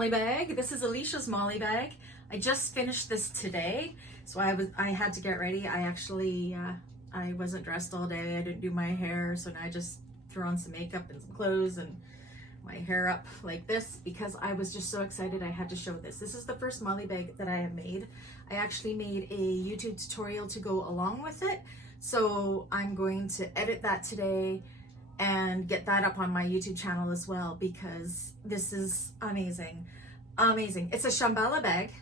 Molly bag. This is Alicia's Molly bag. I just finished this today, so I had to get ready. I actually I wasn't dressed all day. I didn't do my hair, so now I just threw on some makeup and some clothes and my hair up like this because I was just so excited I had to show this. This is the first Molly bag that I have made. I actually made a YouTube tutorial to go along with it, so I'm going to edit that today and get that up on my YouTube channel as well because this is amazing. Amazing. It's a Shamballa bag.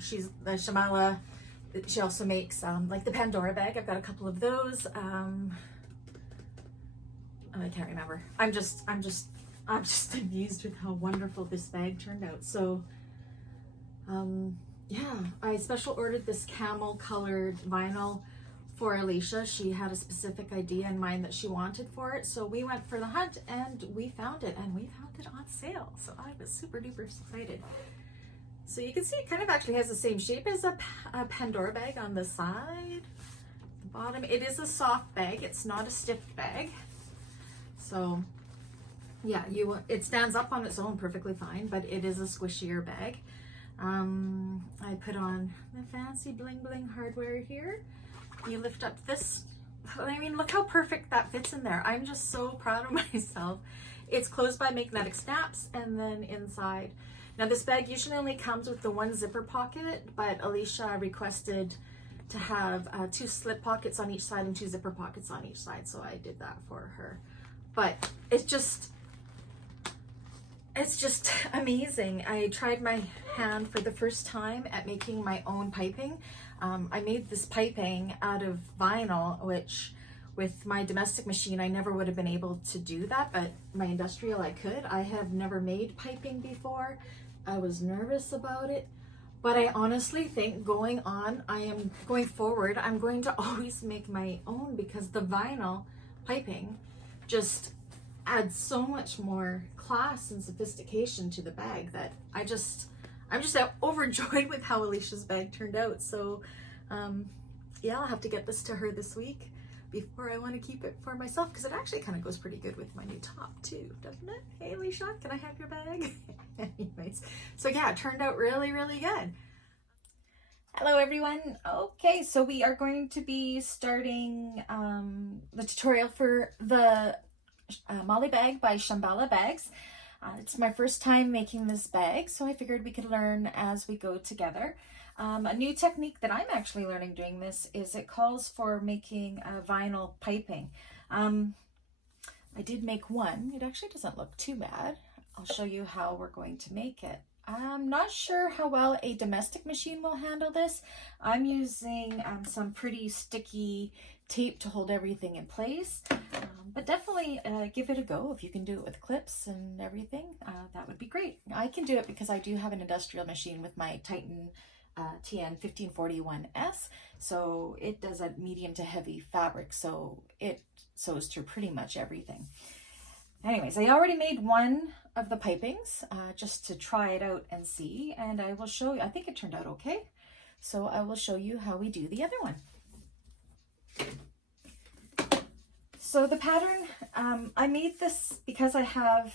She's the Shamballa. She also makes like the Pandora bag. I've got a couple of those. I can't remember. I'm just amused with how wonderful this bag turned out. So yeah, I special ordered this camel colored vinyl for Alicia. She had a specific idea in mind that she wanted for it, so we went for the hunt and we found it, and we found it on sale, so I was super duper excited. So you can see it kind of actually has the same shape as a Pandora bag on the side, the bottom. It is a soft bag, it's not a stiff bag, so yeah, it stands up on its own perfectly fine, but it is a squishier bag. I put on the fancy bling bling hardware here. You lift up this, I mean, look how perfect that fits in there. I'm just so proud of myself. It's closed by magnetic snaps, and then inside. Now this bag usually only comes with the one zipper pocket, but Alicia requested to have 2 slip pockets on each side and 2 zipper pockets on each side, so I did that for her. But it's just amazing. I tried my hand for the first time at making my own piping. I made this piping out of vinyl, which with my domestic machine, I never would have been able to do that, but my industrial, I could. I have never made piping before. I was nervous about it, but I honestly think going forward, I'm going to always make my own because the vinyl piping just adds so much more class and sophistication to the bag that I'm just overjoyed with how Alicia's bag turned out. So yeah, I'll have to get this to her this week before I want to keep it for myself, because it actually kind of goes pretty good with my new top too, doesn't it? Hey Alicia, can I have your bag? Anyways, so yeah, it turned out really, really good. Hello everyone. Okay, so we are going to be starting the tutorial for the Molly bag by Shamballa Bags. It's my first time making this bag, so I figured we could learn as we go together. A new technique that I'm actually learning doing this is it calls for making vinyl piping. I did make one. It actually doesn't look too bad. I'll show you how we're going to make it. I'm not sure how well a domestic machine will handle this. I'm using some pretty sticky tape to hold everything in place, but definitely give it a go. If you can do it with clips and everything, that would be great. I can do it because I do have an industrial machine with my Titan TN 1541S, so it does a medium to heavy fabric, so it sews through pretty much everything. Anyways, I already made one of the pipings just to try it out and see, and I will show you. I think it turned out okay, so I will show you how we do the other one. So the pattern, I made this because I have,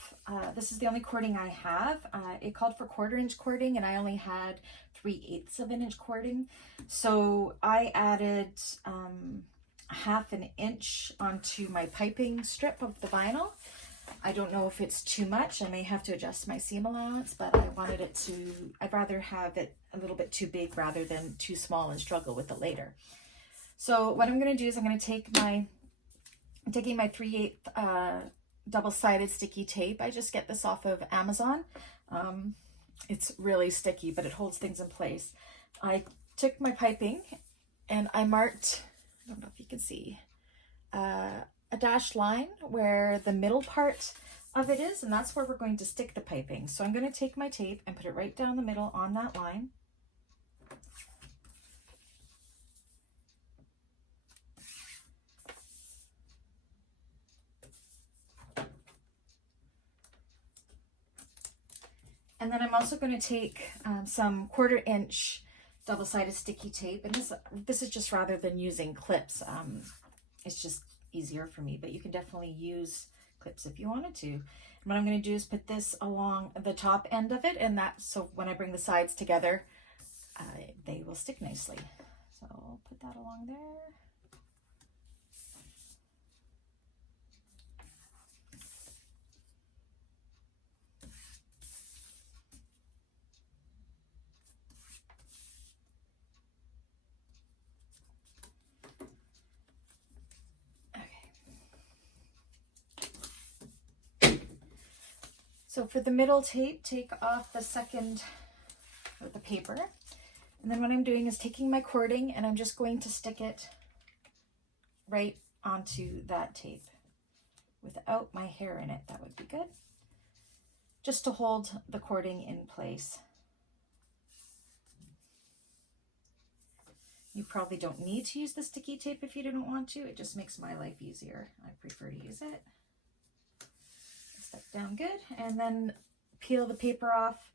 this is the only cording I have. It called for 1/4 inch cording, and I only had 3/8 of an inch cording. So I added 1/2 inch onto my piping strip of the vinyl. I don't know if it's too much. I may have to adjust my seam allowance, but I wanted it to, I'd rather have it a little bit too big rather than too small and struggle with it later. So what I'm going to do is I'm going to take I'm taking my 3/8 double-sided sticky tape. I just get this off of Amazon. It's really sticky, but it holds things in place. I took my piping and I marked, I don't know if you can see, a dashed line where the middle part of it is, and that's where we're going to stick the piping. So I'm going to take my tape and put it right down the middle on that line. And then I'm also going to take some 1/4 inch double-sided sticky tape, and this is just rather than using clips. It's just easier for me, but you can definitely use clips if you wanted to. What I'm going to do is put this along the top end of it, and that, so when I bring the sides together, they will stick nicely. So I'll put that along there. So for the middle tape, take off the second of the paper. And then what I'm doing is taking my cording and I'm just going to stick it right onto that tape without my hair in it. That would be good. Just to hold the cording in place. You probably don't need to use the sticky tape if you don't want to. It just makes my life easier. I prefer to use it. Stuck down good, and then peel the paper off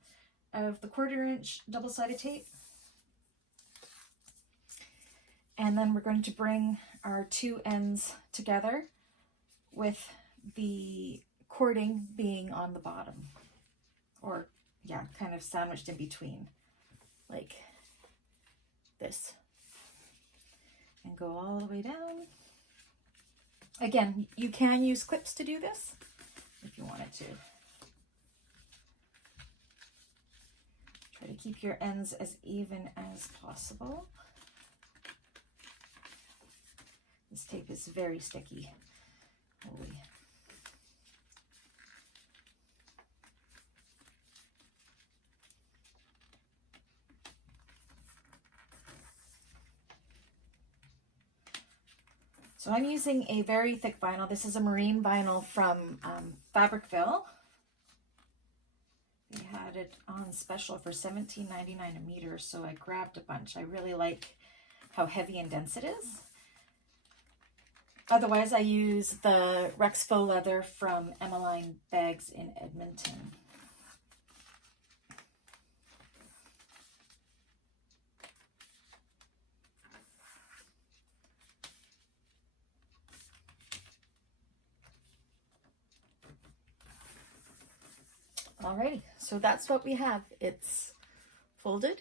of the 1/4 inch double-sided tape. And then we're going to bring our two ends together with the cording being on the bottom, or yeah, kind of sandwiched in between like this, and go all the way down. Again, you can use clips to do this if you wanted to. Try to keep your ends as even as possible. This tape is very sticky. Holy. So I'm using a very thick vinyl. This is a marine vinyl from Fabricville. They had it on special for $17.99 a meter, so I grabbed a bunch. I really like how heavy and dense it is. Otherwise, I use the Rex faux leather from Emmeline Bags in Edmonton. Alrighty, so that's what we have. It's folded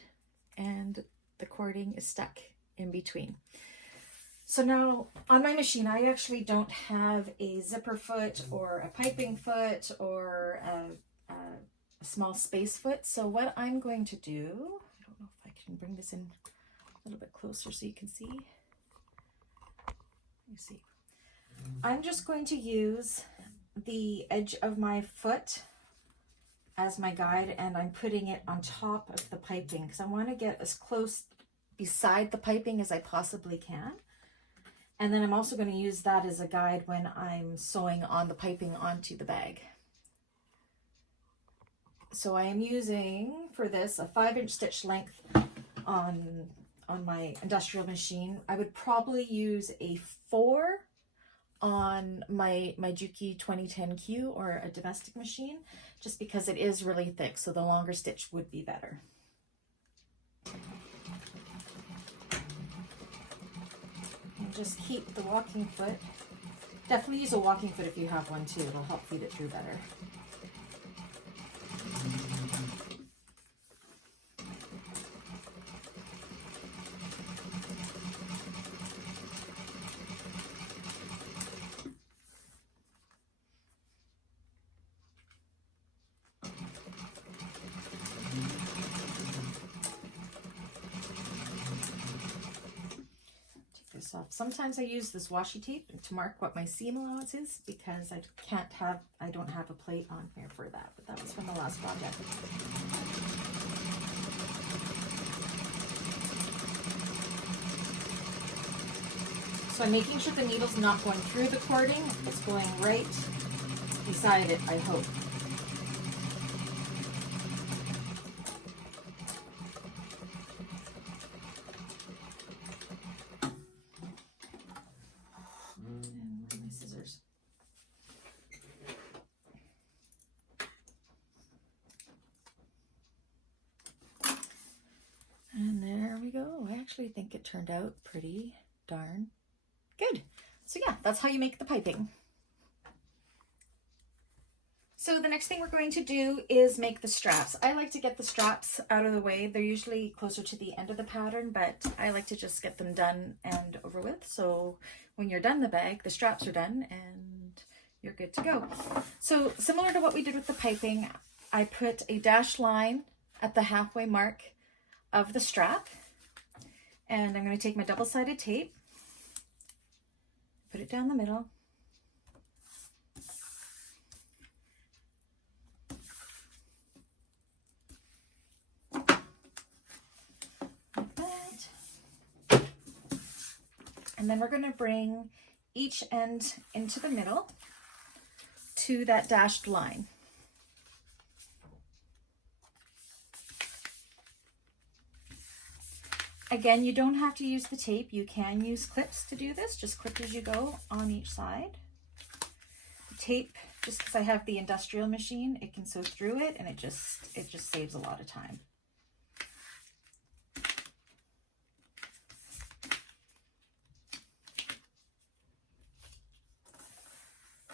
and the cording is stuck in between. So now on my machine, I actually don't have a zipper foot or a piping foot or a small space foot. So what I'm going to do, I don't know if I can bring this in a little bit closer so you can see. Let me see. I'm just going to use the edge of my foot as my guide, and I'm putting it on top of the piping because I want to get as close beside the piping as I possibly can. And then I'm also going to use that as a guide when I'm sewing on the piping onto the bag. So I am using for this a 5-inch stitch length on my industrial machine. I would probably use a 4 on my Juki 2010Q or a domestic machine, just because it is really thick, so the longer stitch would be better. And just keep the walking foot. Definitely use a walking foot if you have one too. It'll help feed it through better. Off. Sometimes I use this washi tape to mark what my seam allowance is because I don't have a plate on here for that, but that was from the last project. So I'm making sure the needle's not going through the cording, it's going right beside it, I hope. And there we go. I actually think it turned out pretty darn good. So yeah, that's how you make the piping. So the next thing we're going to do is make the straps. I like to get the straps out of the way. They're usually closer to the end of the pattern, but I like to just get them done and over with. So when you're done the bag, the straps are done and you're good to go. So similar to what we did with the piping, I put a dashed line at the halfway mark of the strap, and I'm going to take my double-sided tape, put it down the middle, like that, and then we're going to bring each end into the middle to that dashed line. Again, you don't have to use the tape. You can use clips to do this. Just clip as you go on each side. The tape, just because I have the industrial machine, it can sew through it, and it just saves a lot of time.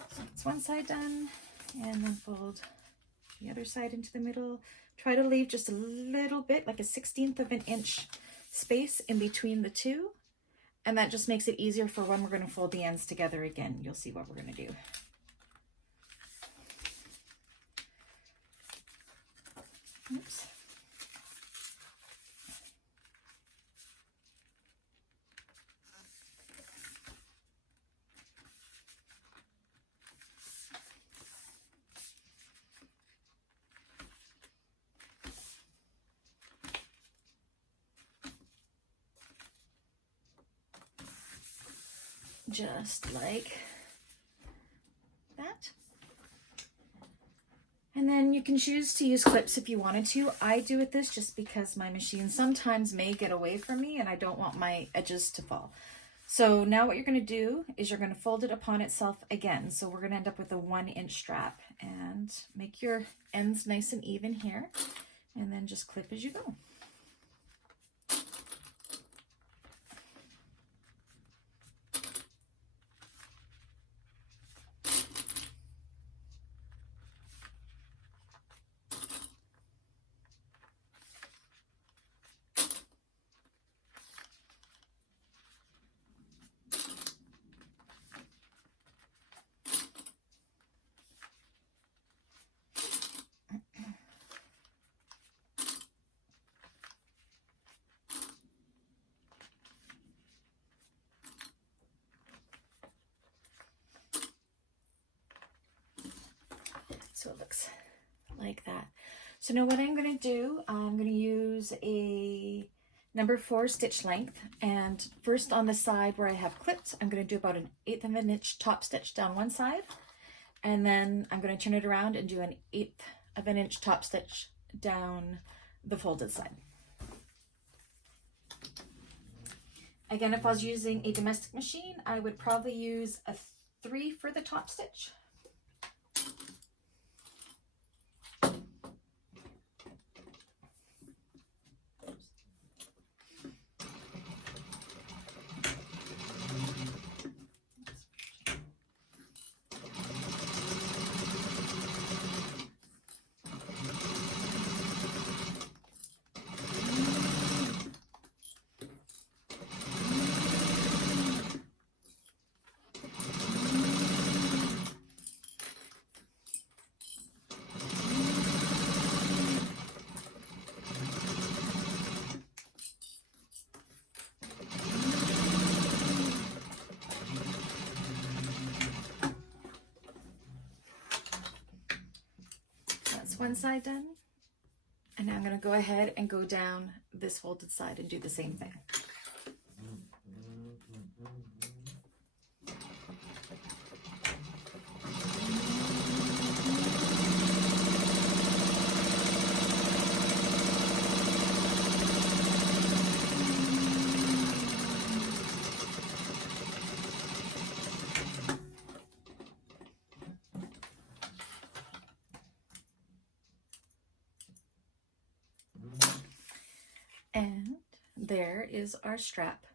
So it's one side done, and then fold the other side into the middle. Try to leave just a little bit, like a 1/16 of an inch space in between the two, and that just makes it easier for when we're going to fold the ends together again. You'll see what we're going to do. Oops. Just like that. And then you can choose to use clips if you wanted to. I do with this just because my machine sometimes may get away from me and I don't want my edges to fall. So now what you're going to do is you're going to fold it upon itself again. So we're going to end up with a 1-inch strap, and make your ends nice and even here, and then just clip as you go. So it looks like that. So now what I'm going to do, I'm going to use a number 4 stitch length, and first on the side where I have clipped, I'm going to do about 1/8 of an inch top stitch down one side, and then I'm going to turn it around and do 1/8 of an inch top stitch down the folded side. Again, if I was using a domestic machine, I would probably use a 3 for the top stitch. One side done, and now I'm going to go ahead and go down this folded side and do the same thing. And there is our strap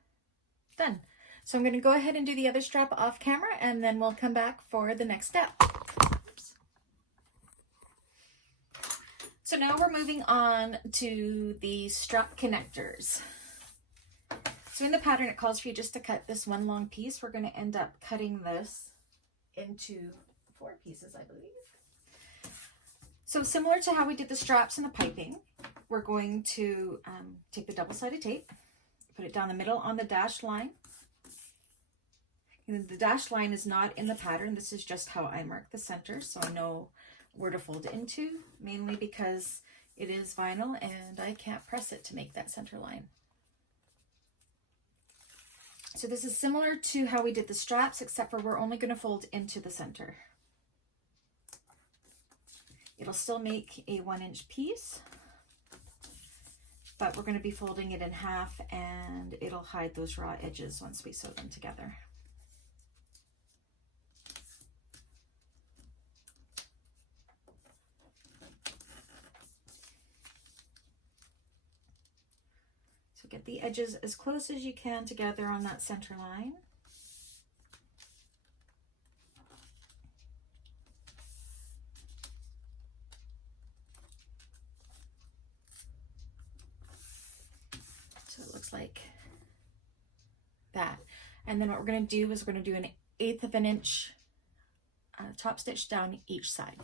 done. So I'm going to go ahead and do the other strap off camera, and then we'll come back for the next step. Oops. So now we're moving on to the strap connectors. So in the pattern, it calls for you just to cut this one long piece. We're going to end up cutting this into 4 pieces, I believe. So similar to how we did the straps and the piping, we're going to take the double-sided tape, put it down the middle on the dashed line. And the dashed line is not in the pattern. This is just how I mark the center, so I know where to fold it into, mainly because it is vinyl and I can't press it to make that center line. So this is similar to how we did the straps, except for we're only going to fold into the center. It'll still make a 1-inch piece, but we're going to be folding it in half and it'll hide those raw edges once we sew them together. So get the edges as close as you can together on that center line. So it looks like that. And then what we're going to do is we're going to do 1/8 of an inch top stitch down each side.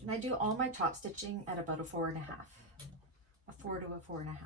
And I do all my top stitching at about a 4 1/2. A 4 to a 4 1/2.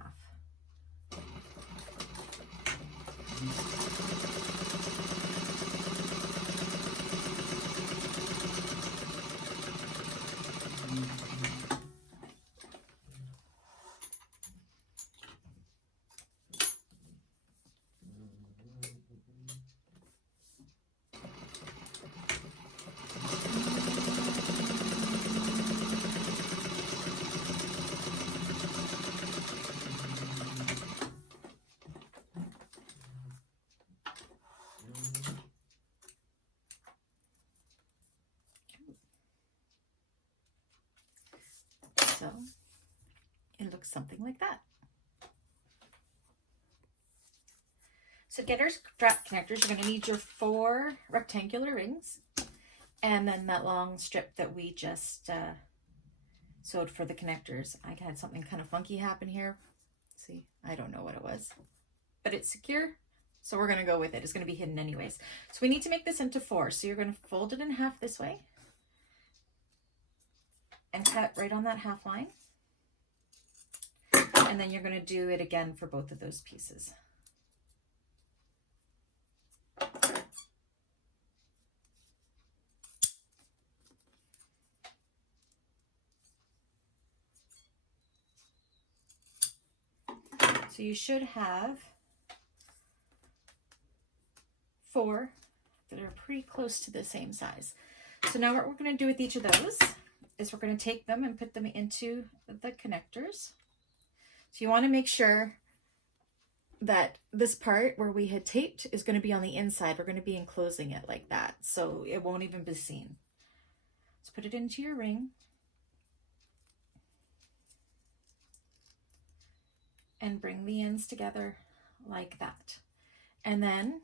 So it looks something like that. So to get our strap connectors, you're going to need your 4 rectangular rings and then that long strip that we just sewed for the connectors. I had something kind of funky happen here. See, I don't know what it was, but it's secure, so we're going to go with it. It's going to be hidden anyways. So we need to make this into 4. So you're going to fold it in half this way and cut right on that half line. And then you're going to do it again for both of those pieces. So you should have 4 that are pretty close to the same size. So now what we're going to do with each of those is we're going to take them and put them into the connectors. So you want to make sure that this part where we had taped is going to be on the inside. We're going to be enclosing it like that, so it won't even be seen. So put it into your ring. And bring the ends together like that. And then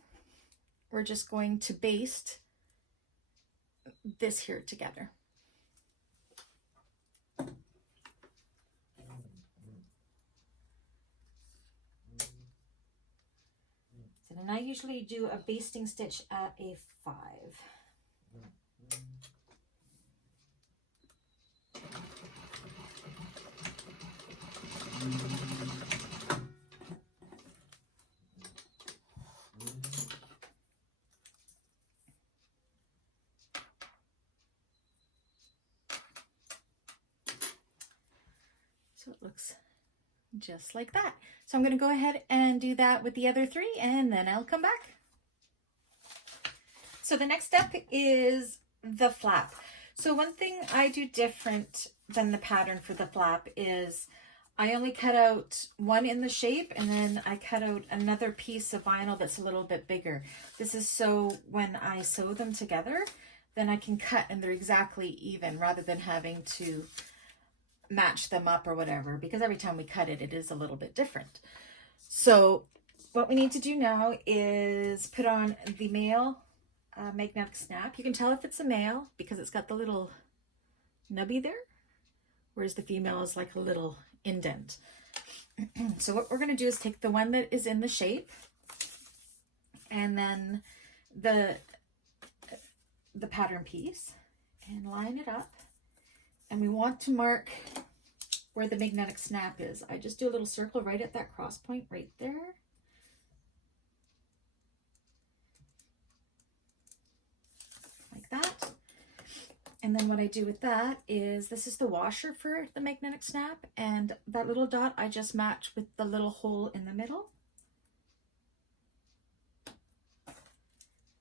we're just going to baste this here together. So then I usually do a basting stitch at a 5. So it looks just like that. So I'm going to go ahead and do that with the other 3 and then I'll come back. So the next step is the flap. So one thing I do different than the pattern for the flap is I only cut out 1 in the shape and then I cut out another piece of vinyl that's a little bit bigger. This is so when I sew them together, then I can cut and they're exactly even rather than having to match them up or whatever, because every time we cut it, it is a little bit different. So what we need to do now is put on the male magnetic snap. You can tell if it's a male because it's got the little nubby there, whereas the female is like a little indent. So what we're going to do is take the one that is in the shape, and then the pattern piece, and line it up. And we want to mark where the magnetic snap is. I just do a little circle right at that cross point right there. Like that. And then what I do with that is, this is the washer for the magnetic snap, and that little dot I just match with the little hole in the middle.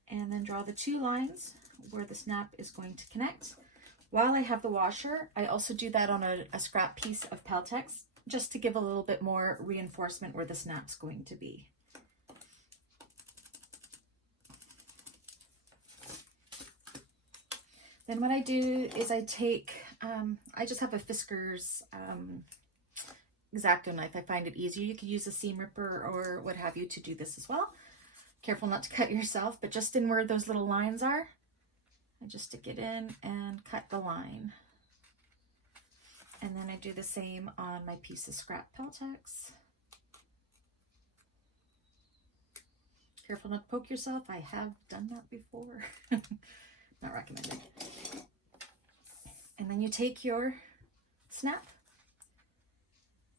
And then draw the 2 lines where the snap is going to connect. While I have the washer, I also do that on a scrap piece of Peltex, just to give a little bit more reinforcement where the snap's going to be. Then what I do is I take, I just have a Fisker's X-Acto knife. I find it easier. You could use a seam ripper or what have you to do this as well. Careful not to cut yourself, but just in where those little lines are, I just stick it in and cut the line. And then I do the same on my piece of scrap Peltex. Careful not to poke yourself. I have done that before. Not recommended. And then you take your snap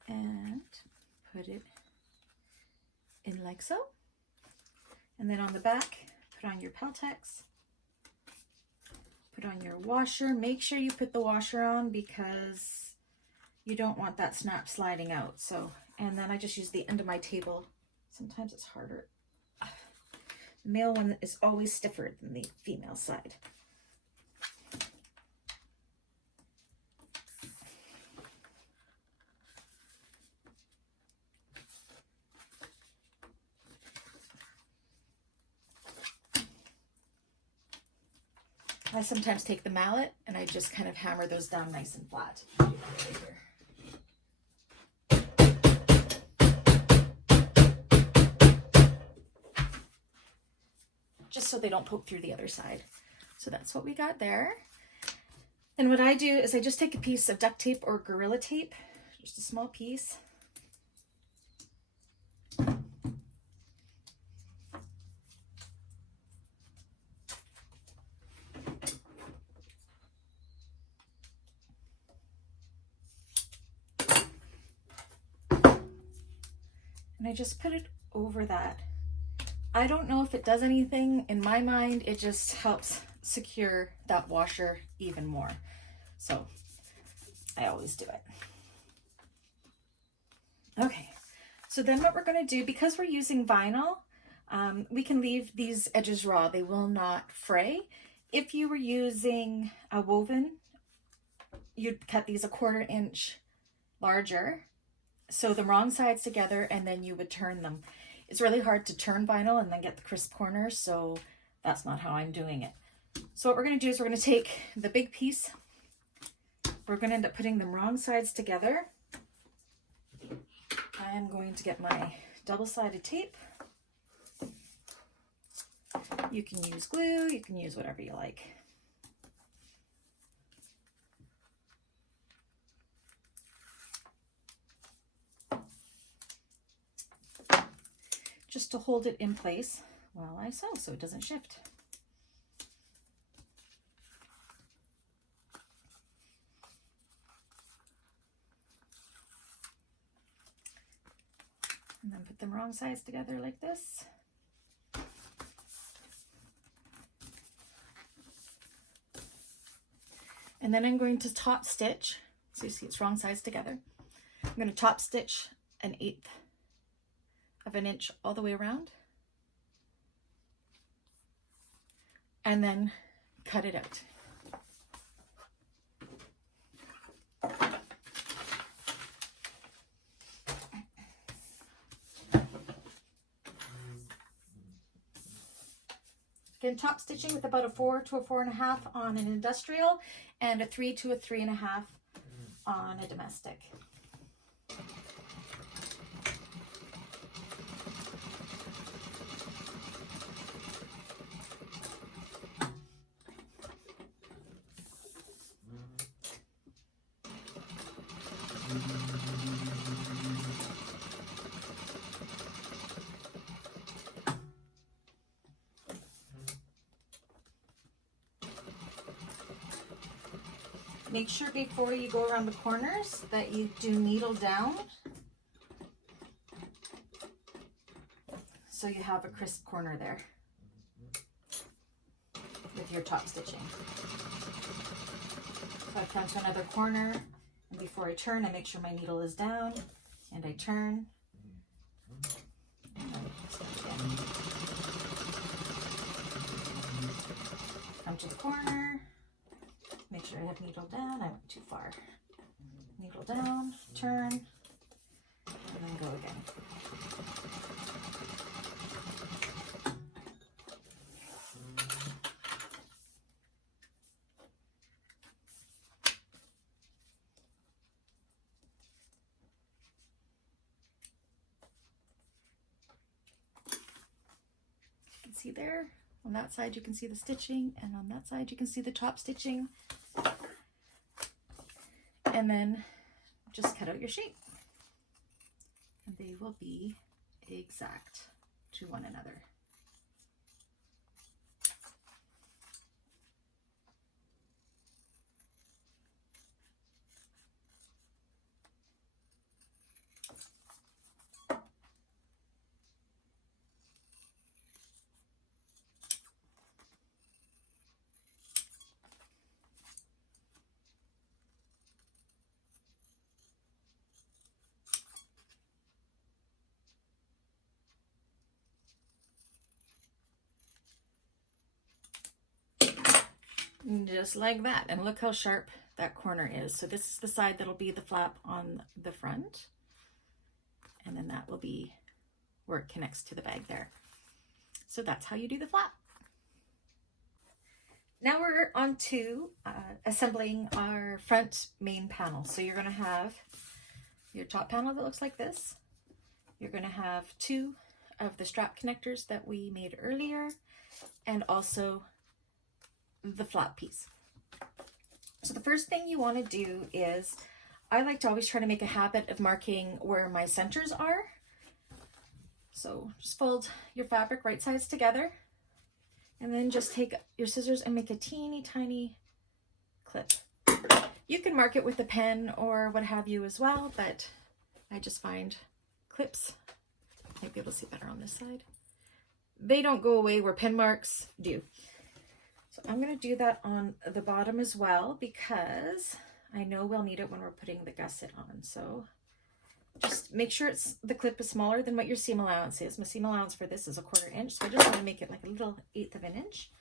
and put it in like so. And then on the back, put on your Peltex. Put on your washer. Make sure you put the washer on because you don't want that snap sliding out. So, and then I just use the end of my table. Sometimes it's harder. The male one is always stiffer than the female side. I sometimes take the mallet and I just kind of hammer those down nice and flat. Just so they don't poke through the other side. So that's what we got there. And what I do is I just take a piece of duct tape or Gorilla Tape, just a small piece. And I just put it over that. I don't know if it does anything. In my mind, it just helps secure that washer even more. So I always do it. Okay, so then what we're going to do, because we're using vinyl, we can leave these edges raw. They will not fray. If you were using a woven, you'd cut these 1/4 inch larger, sew the wrong sides together, and then you would turn them. It's really hard to turn vinyl and then get the crisp corners, so that's not how I'm doing it. So what we're going to do is we're going to take the big piece. We're going to end up putting them wrong sides together. I am going to get my double-sided tape. You can use glue, you can use whatever you like. Just to hold it in place while I sew so it doesn't shift. And then put them wrong sides together like this. And then I'm going to top stitch. So you see it's wrong sides together. I'm going to top stitch 1/8 of an inch all the way around. And then cut it out. Again, top stitching with about a 4 to a 4.5 on an industrial and a 3 to a 3.5 on a domestic. Make sure before you go around the corners that you do needle down so you have a crisp corner there with your top stitching. So I come to another corner, and before I turn, I make sure my needle is down, and I turn. And come to the corner. Make sure I have needle down. I went too far. Needle down, turn, and then go again. You can see there, on that side you can see the stitching, and on that side you can see the top stitching. And then just cut out your shape, and they will be exact to one another. Just like that, and look how sharp that corner is. So this is the side that'll be the flap on the front, and then that will be where it connects to the bag there. So that's how you do the flap. Now we're on to assembling our front main panel. So you're going to have your top panel that looks like this. You're going to have two of the strap connectors that we made earlier, and also the flap piece. So the first thing you want to do is, I like to always try to make a habit of marking where my centers are. So just fold your fabric right sides together, and then just take your scissors and make a teeny tiny clip. You can mark it with a pen or what have you as well, but I just find clips, might be able to see better on this side, they don't go away where pen marks do. So I'm going to do that on the bottom as well, because I know we'll need it when we're putting the gusset on. So just make sure the clip is smaller than what your seam allowance is. My seam allowance for this is 1/4 inch, so I just want to make it like a little 1/8 of an inch.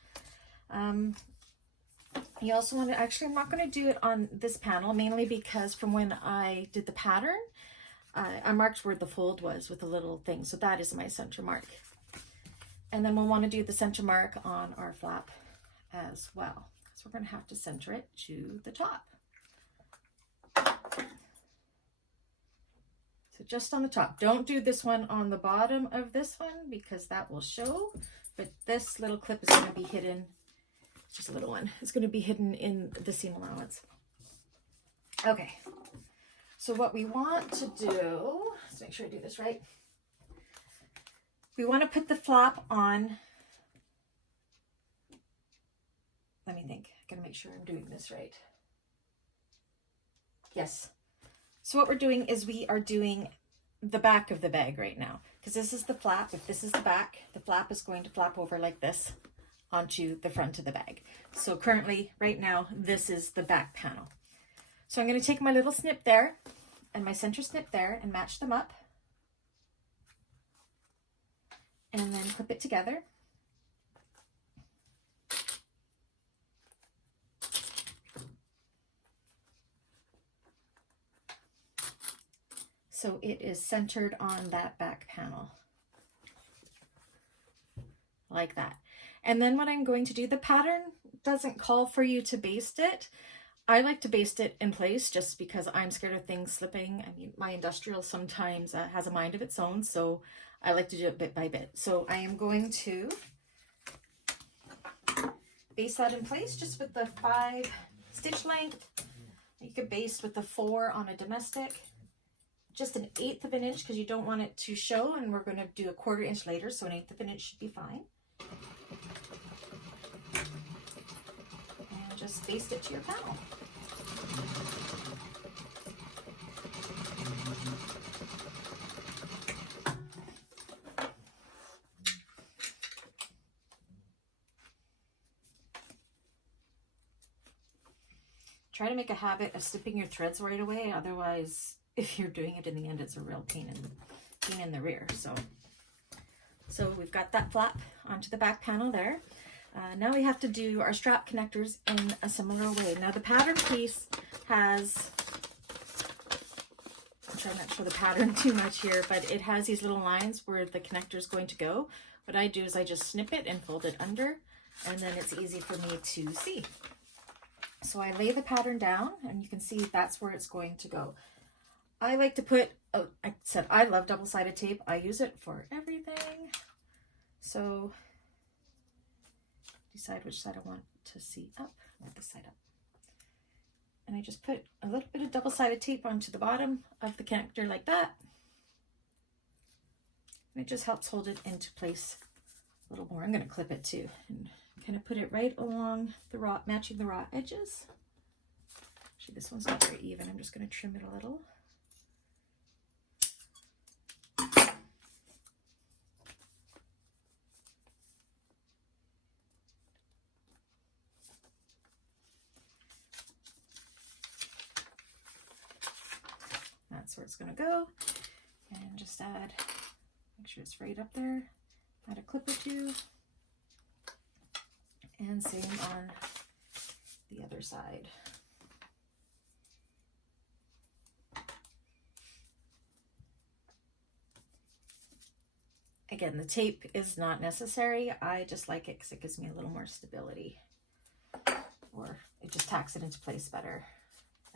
You also want to, actually I'm not going to do it on this panel, mainly because from when I did the pattern, I marked where the fold was with a little thing. So that is my center mark. And then we'll want to do the center mark on our flap as well. So we're going to have to center it to the top. So just on the top. Don't do this one on the bottom of this one, because that will show, but this little clip is going to be hidden, just a little one, it's going to be hidden in the seam allowance. Okay, so what we want to do, let's make sure I do this right. We want to put the flap on. Let me think. I gotta make sure I'm doing this right. Yes. So what we're doing is we are doing the back of the bag right now, because this is the flap. If this is the back, the flap is going to flap over like this onto the front of the bag. So currently, right now, this is the back panel. So I'm going to take my little snip there and my center snip there and match them up, and then clip it together. So it is centered on that back panel, like that. And then what I'm going to do, the pattern doesn't call for you to baste it. I like to baste it in place just because I'm scared of things slipping. I mean, my industrial sometimes has a mind of its own, so I like to do it bit by bit. So I am going to baste that in place just with the 5 stitch length You could baste with the 4 on a domestic, just 1/8 of an inch because you don't want it to show, and we're going to do a 1/4 inch later, so 1/8 of an inch should be fine. And just baste it to your panel. Try to make a habit of snipping your threads right away, otherwise if you're doing it in the end, it's a real pain in the rear. So we've got that flap onto the back panel there. Now we have to do our strap connectors in a similar way. Now the pattern piece has, I'm trying not to show the pattern too much here, but it has these little lines where the connector is going to go. What I do is I just snip it and fold it under, and then it's easy for me to see. So I lay the pattern down, and you can see that's where it's going to go. I like to put, oh, I said I love double-sided tape. I use it for everything. So decide which side I want to see up, or this side up. And I just put a little bit of double-sided tape onto the bottom of the connector like that. And it just helps hold it into place a little more. I'm going to clip it too, and kind of put it right along the raw, matching the raw edges. Actually, this one's not very even. I'm just going to trim it a little. That's where it's going to go. And just add, make sure it's right up there. Add a clip or two. And same on the other side. Again, the tape is not necessary. I just like it because it gives me a little more stability. Or it just tacks it into place better.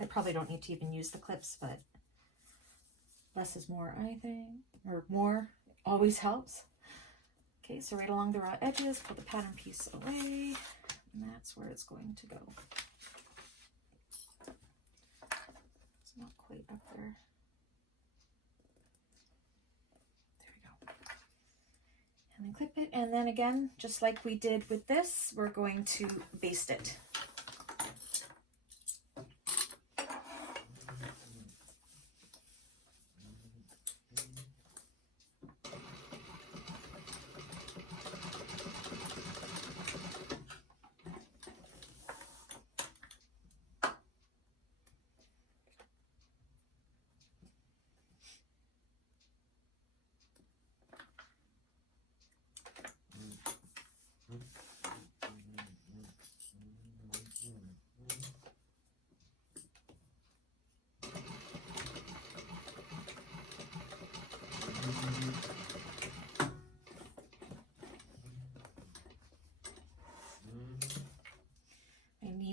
I probably don't need to even use the clips, but less is more, I think. Or more always helps. Okay, so right along the raw edges, pull the pattern piece away, and that's where it's going to go. It's not quite up there. There we go. And then clip it, and then again, just like we did with this, we're going to baste it.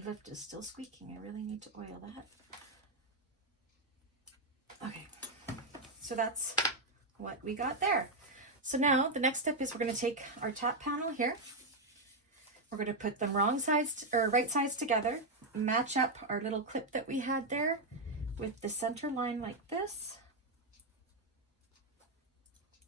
Lift is still squeaking. I really need to oil that. Okay, so that's what we got there. So now the next step is we're going to take our top panel here. We're going to put them right sides together, match up our little clip that we had there with the center line like this,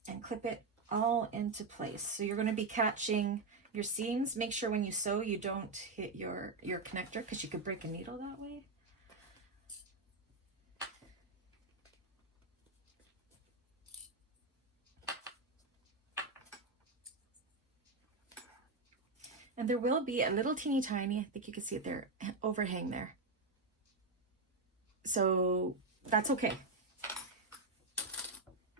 and clip it all into place. So you're going to be catching your seams. Make sure when you sew you don't hit your connector, because you could break a needle that way. And there will be a little teeny tiny, I think you can see it there, overhang there. So that's okay.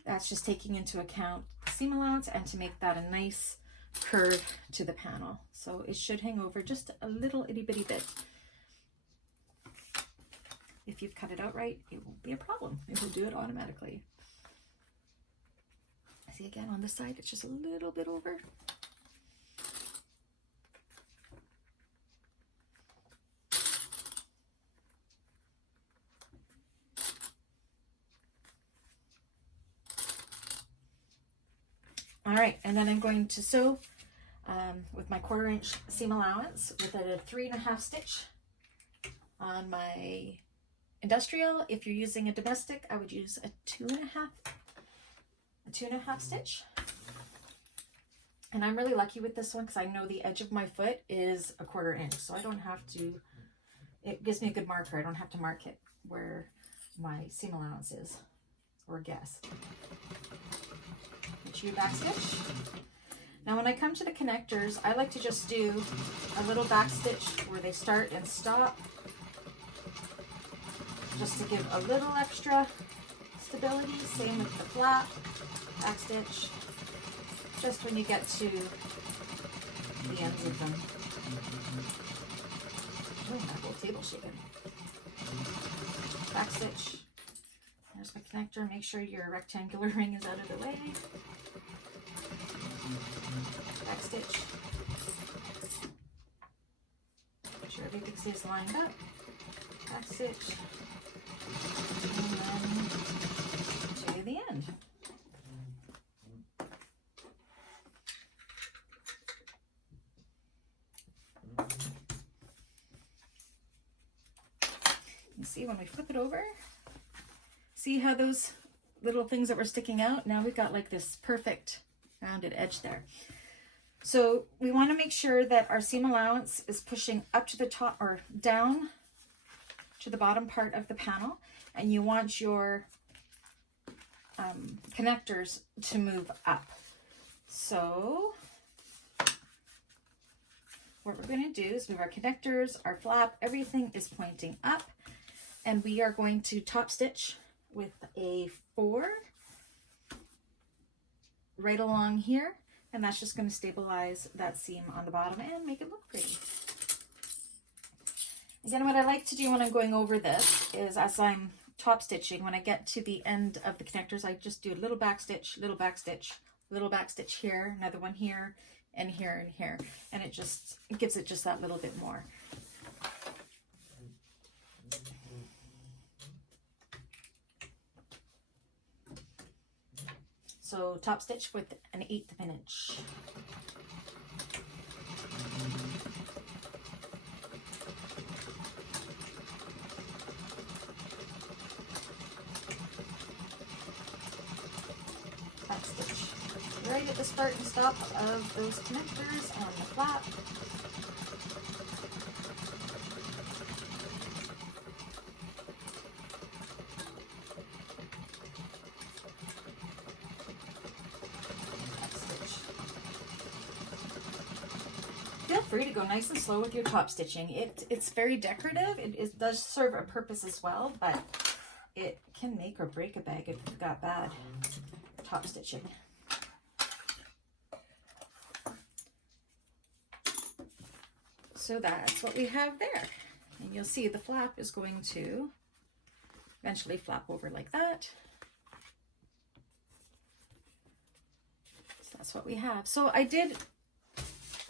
That's just taking into account seam allowance and to make that a nice curve to the panel. So it should hang over just a little itty bitty bit. If you've cut it out right, it won't be a problem. It will do it automatically. See, again on this side, it's just a little bit over. All right, and then I'm going to sew with my 1/4 inch seam allowance with a 3.5 stitch on my industrial. If you're using a domestic, I would use a 2.5 stitch. And I'm really lucky with this one because I know the edge of my foot is 1/4 inch, so I don't have to, it gives me a good marker. I don't have to mark it where my seam allowance is, or guess. Get you a back stitch. Now when I come to the connectors, I like to just do a little back stitch where they start and stop, just to give a little extra stability. Same with the flap, back stitch, just when you get to the ends of them. Oh, that whole table shaking. Back stitch. There's my connector. Make sure your rectangular ring is out of the way. Back stitch. Make sure everything stays lined up. Back stitch. And then to the end. You see when we flip it over, see how those little things that were sticking out? Now we've got like this perfect rounded edge there. So we want to make sure that our seam allowance is pushing up to the top or down to the bottom part of the panel, and you want your connectors to move up. So what we're going to do is move our connectors, our flap, everything is pointing up, and we are going to top stitch with a 4 right along here, and that's just going to stabilize that seam on the bottom and make it look pretty. Again, what I like to do when I'm going over this is, as I'm top stitching, when I get to the end of the connectors, I just do a little back stitch, little back stitch, little back stitch here, another one here, and here, and here, and it gives it just that little bit more. So top stitch with an 1/8 of an inch. Back stitch right at the start and stop of those connectors on the flap. Feel free to go nice and slow with your top stitching. It's very decorative. It does serve a purpose as well, but it can make or break a bag if you've got bad top stitching. So that's what we have there. And you'll see the flap is going to eventually flap over like that. So that's what we have. So I did,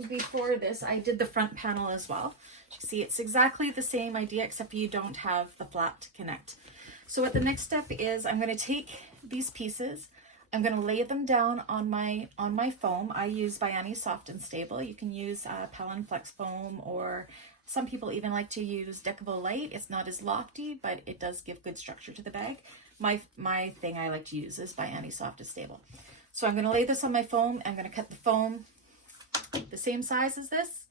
before this, I did the front panel as well. You see, it's exactly the same idea, except you don't have the flap to connect. So what the next step is, I'm going to take these pieces, I'm going to lay them down on my foam. I use Bayani Soft and Stable. You can use Palin Flex Foam, or some people even like to use Deckable Light. It's not as lofty, but it does give good structure to the bag. My thing I like to use is Bayani Soft and Stable. So I'm going to lay this on my foam. I'm going to cut the foam the same size as this,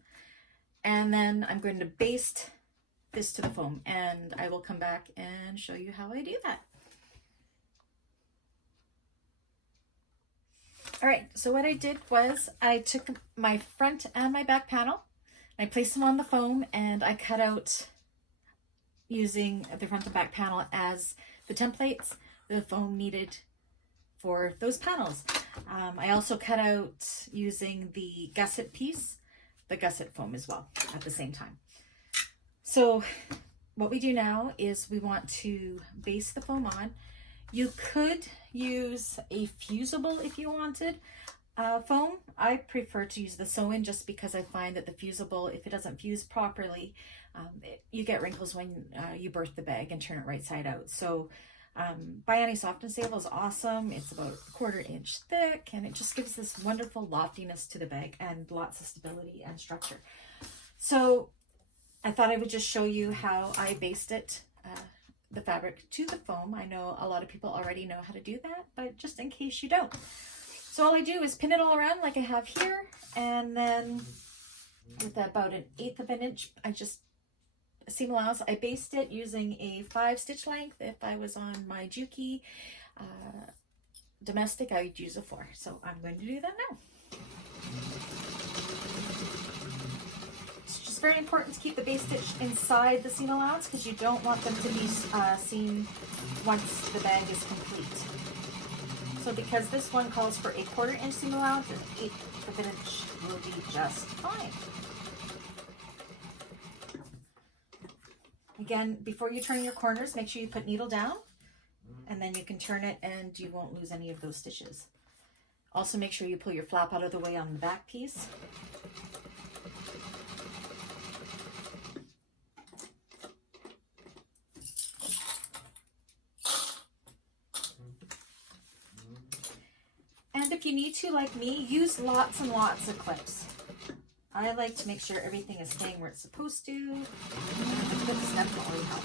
and then I'm going to baste this to the foam, and I will come back and show you how I do that. All right, so what I did was I took my front and my back panel, I placed them on the foam, and I cut out, using the front and back panel as the templates, the foam needed for those panels. I also cut out, using the gusset piece, the gusset foam as well at the same time. So what we do now is we want to baste the foam on. You could use a fusible if you wanted foam. I prefer to use the sew-in just because I find that the fusible, if it doesn't fuse properly, you get wrinkles when you birth the bag and turn it right side out. So Bayani Soft and Stable is awesome. It's about 1/4 inch thick, and it just gives this wonderful loftiness to the bag and lots of stability and structure. So I thought I would just show you how I baste it the fabric to the foam. I know a lot of people already know how to do that, but just in case you don't. So all I do is pin it all around like I have here, and then with about 1/8 of an inch, I just seam allowance. I baste it using a 5 stitch length. If I was on my Juki domestic, I would use a 4. So I'm going to do that now. It's just very important to keep the base stitch inside the seam allowance because you don't want them to be seamed once the bag is complete. So because this one calls for a 1/4 inch seam allowance, an 1/8 of an inch will be just fine. Again, before you turn your corners, make sure you put needle down, and then you can turn it and you won't lose any of those stitches. Also make sure you pull your flap out of the way on the back piece. And if you need to, like me, use lots and lots of clips. I like to make sure everything is staying where it's supposed to. The clips definitely help.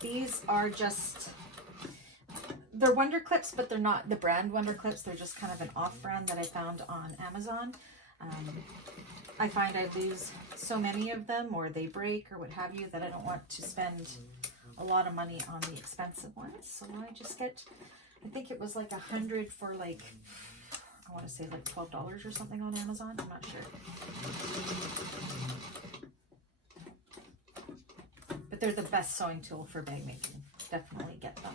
These are just, they're Wonder Clips, but they're not the brand Wonder Clips. They're just kind of an off brand that I found on Amazon. I find I lose so many of them, or they break or what have you, that I don't want to spend a lot of money on the expensive ones. So I just get, I think it was like 100 for like, I want to say like $12 or something on Amazon. I'm not sure. But they're the best sewing tool for bag making. Definitely get them.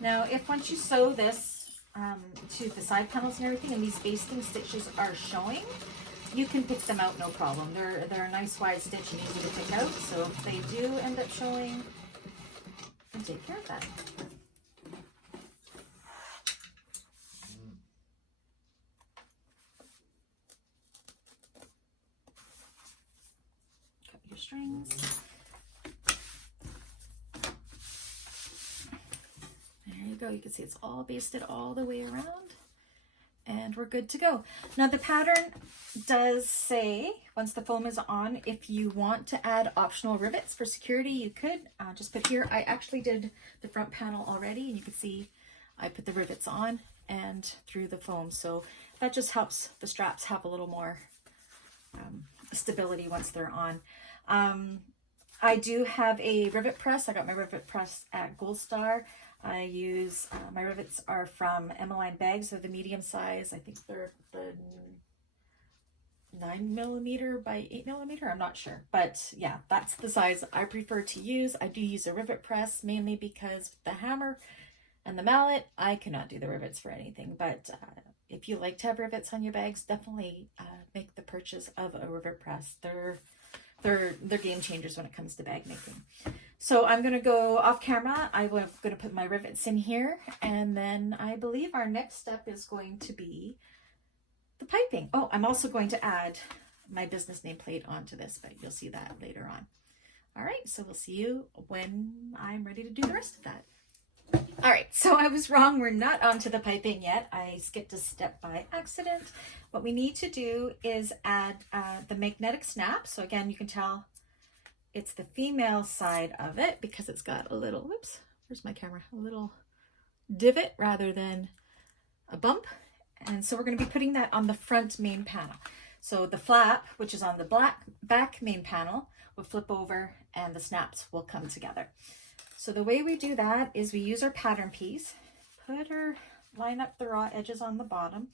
Now, if once you sew this to the side panels and everything, and these basting stitches are showing, you can pick them out no problem. They're a nice wide stitch and easy to pick out. So if they do end up showing, you can take care of that. Cut your strings. There you go. You can see it's all basted all the way around, and we're good to go. Now the pattern does say, once the foam is on, if you want to add optional rivets for security, you could just put here. I actually did the front panel already, and you can see I put the rivets on and through the foam. So that just helps the straps have a little more stability once they're on. I do have a rivet press. I got my rivet press at Gold Star. I use, my rivets are from Emmeline bags. They're the medium size. I think they're the 9mm by 8mm. I'm not sure. But yeah, that's the size I prefer to use. I do use a rivet press mainly because with the hammer and the mallet, I cannot do the rivets for anything. But if you like to have rivets on your bags, definitely make the purchase of a rivet press. They're game changers when it comes to bag making. So I'm going to go off camera. I'm going to put my rivets in here, and then I believe our next step is going to be the piping. Oh, I'm also going to add my business nameplate onto this, but you'll see that later on. All right, so we'll see you when I'm ready to do the rest of that. All right, so I was wrong. We're not onto the piping yet. I skipped a step by accident. What we need to do is add the magnetic snap. So again, you can tell it's the female side of it because it's got a little, whoops, where's my camera? A little divot rather than a bump. And so we're going to be putting that on the front main panel. So the flap, which is on the back main panel, will flip over and the snaps will come together. So the way we do that is we use our pattern piece, line up the raw edges on the bottom.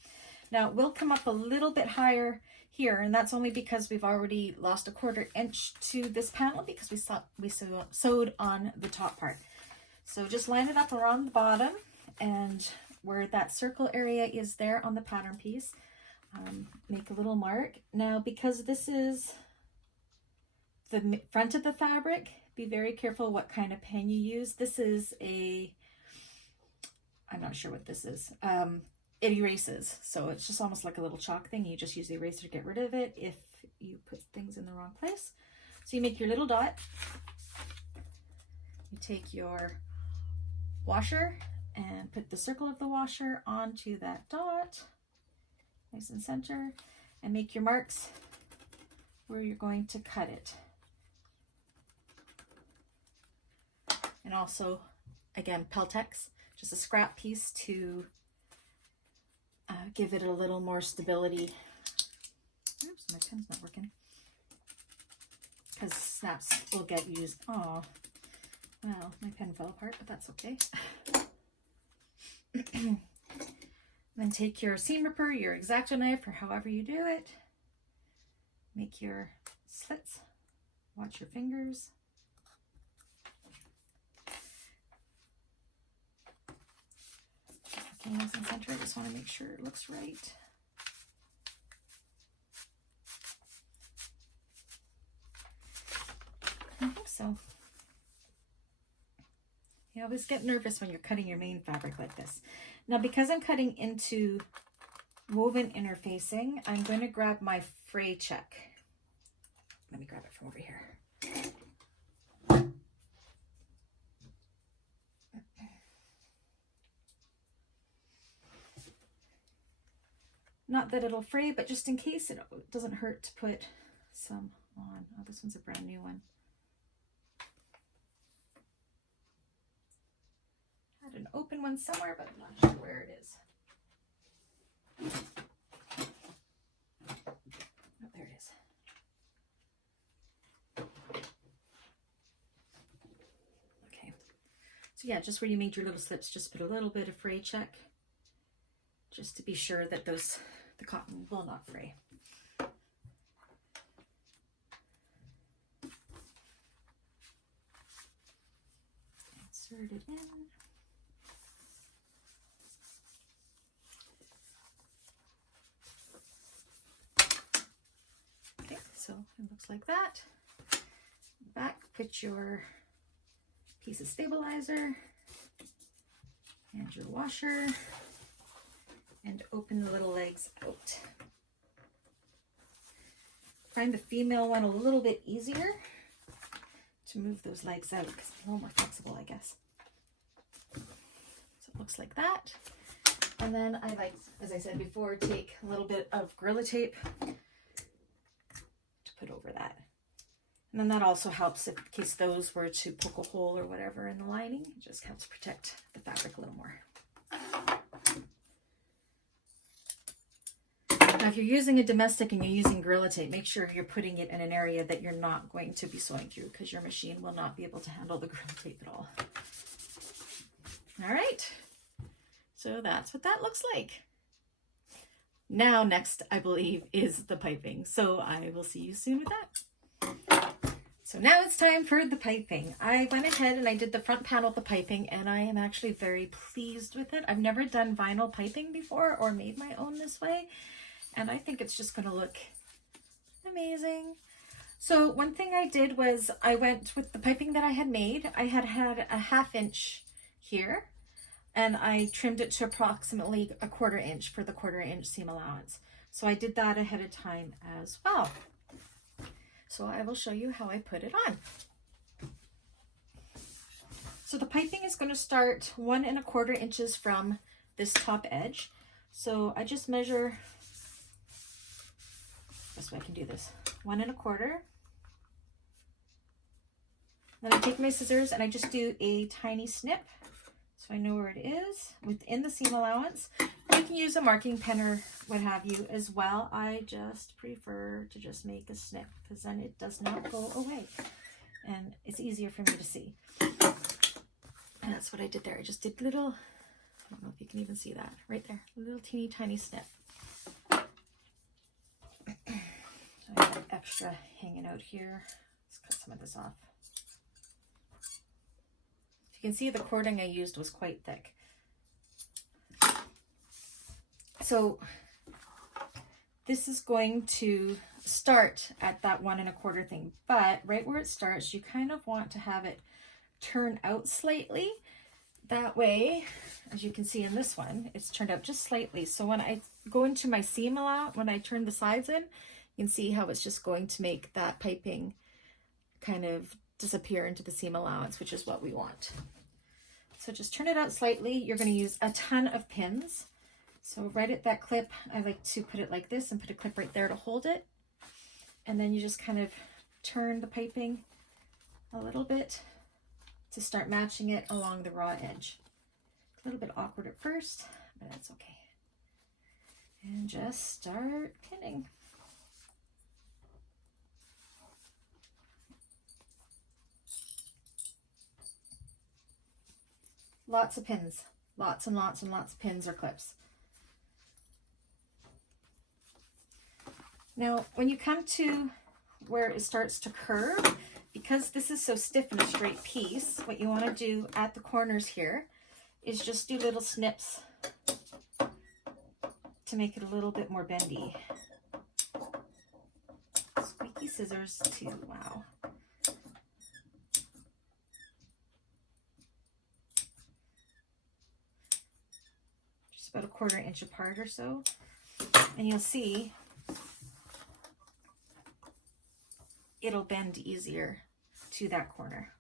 Now it will come up a little bit higher here, and that's only because we've already lost a 1/4 inch to this panel because we sewed on the top part. So just line it up around the bottom, and where that circle area is there on the pattern piece, make a little mark. Now because this is the front of the fabric, be very careful what kind of pen you use. This is I'm not sure what this is. It erases, so it's just almost like a little chalk thing. You just use the eraser to get rid of it if you put things in the wrong place. So you make your little dot, you take your washer and put the circle of the washer onto that dot, nice and center, and make your marks where you're going to cut it. And also, again, Peltex, just a scrap piece to give it a little more stability. Oops, my pen's not working. Because snaps will get used. Oh, well, my pen fell apart, but that's okay. Then take your seam ripper, your X-Acto knife, or however you do it. Make your slits. Watch your fingers. Okay, nice and center. I just want to make sure it looks right. I think so. You always get nervous when you're cutting your main fabric like this. Now, because I'm cutting into woven interfacing, I'm going to grab my fray check. Let me grab it from over here. Not that it'll fray, but just in case, it doesn't hurt to put some on. Oh, this one's a brand new one. Had an open one somewhere, but I'm not sure where it is. Oh, there it is. Okay. So yeah, just where you made your little slips, just put a little bit of fray check, just to be sure that the cotton will not fray. Insert it in. Okay, so it looks like that. Back, put your piece of stabilizer and your washer, and open the little legs out. Find the female one a little bit easier to move those legs out because it's a little more flexible, I guess. So it looks like that. And then I like, as I said before, take a little bit of Gorilla Tape to put over that. And then that also helps in case those were to poke a hole or whatever in the lining. It just helps protect the fabric a little more. Now, if you're using a domestic and you're using Gorilla Tape, make sure you're putting it in an area that you're not going to be sewing through because your machine will not be able to handle the Gorilla Tape at all. All right, so that's what that looks like. Now, next, I believe, is the piping. So I will see you soon with that. So now it's time for the piping. I went ahead and I did the front panel of the piping, and I am actually very pleased with it. I've never done vinyl piping before or made my own this way, and I think it's just going to look amazing. So one thing I did was I went with the piping that I had made. I had a 1/2 inch here, and I trimmed it to approximately a 1/4 inch for the 1/4 inch seam allowance. So I did that ahead of time as well. So I will show you how I put it on. So the piping is going to start 1 1/4 inches from this top edge. So I just measure, best way I can do this, 1 1/4. Then I take my scissors and I just do a tiny snip, so I know where it is within the seam allowance. You can use a marking pen or what have you as well. I just prefer to just make a snip because then it does not go away and it's easier for me to see. And that's what I did there. I just did little, I don't know if you can even see that right there, a little teeny tiny snip. So I have extra hanging out here. Let's cut some of this off. You can see the cording I used was quite thick. So this is going to start at that 1 1/4 thing, but right where it starts, you kind of want to have it turn out slightly. That way, as you can see in this one, it's turned out just slightly. So when I go into my seam allowance, when I turn the sides in, you can see how it's just going to make that piping kind of disappear into the seam allowance, which is what we want. So just turn it out slightly. You're going to use a ton of pins. So right at that clip, I like to put it like this and put a clip right there to hold it. And then you just kind of turn the piping a little bit to start matching it along the raw edge. A little bit awkward at first, but that's okay. And just start pinning. Lots of pins, lots and lots and lots of pins or clips. Now, when you come to where it starts to curve, because this is so stiff and a straight piece, what you want to do at the corners here is just do little snips to make it a little bit more bendy. Squeaky scissors too, wow. Just about a 1/4 inch apart or so. And you'll see it'll bend easier to that corner.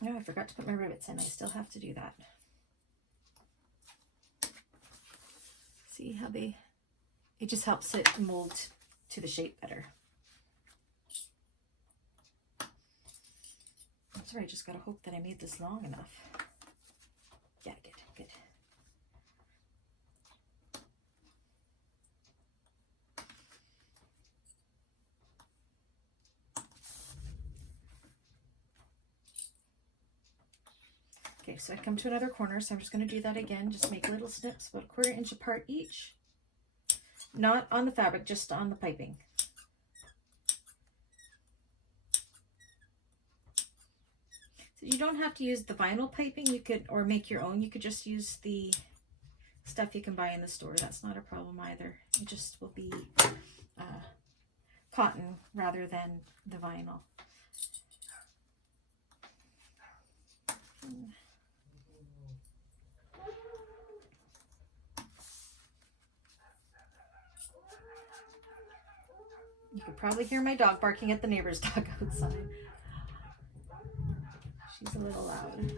No, I forgot to put my rivets in. I still have to do that. See how it just helps it mold to the shape better. That's right, I just gotta hope that I made this long enough. Yeah, good. Okay, so I come to another corner, so I'm just going to do that again. Just make little snips, about a 1/4 inch apart each. Not on the fabric, just on the piping. So you don't have to use the vinyl piping, you could, or make your own. You could just use the stuff you can buy in the store. That's not a problem either. It just will be cotton rather than the vinyl. You can probably hear my dog barking at the neighbor's dog outside. She's a little loud.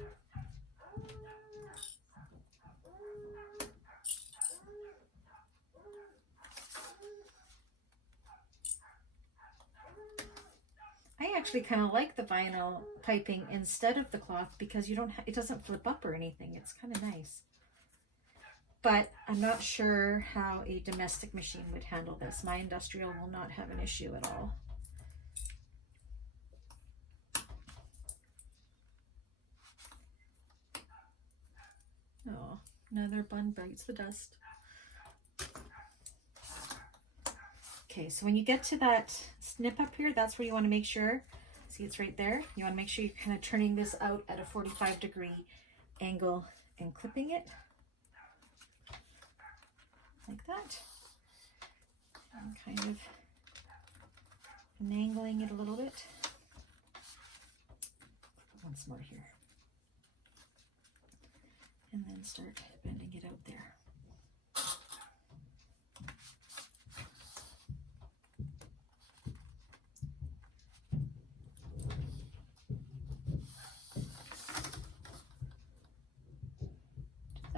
I actually kind of like the vinyl piping instead of the cloth because you don't it doesn't flip up or anything. It's kind of nice. But I'm not sure how a domestic machine would handle this. My industrial will not have an issue at all. Oh, another bun bites the dust. Okay, so when you get to that snip up here, that's where you want to make sure, see it's right there. You want to make sure you're kind of turning this out at a 45-degree angle and clipping it. Like that. And kind of angling it a little bit. Once more here. And then start bending it out there.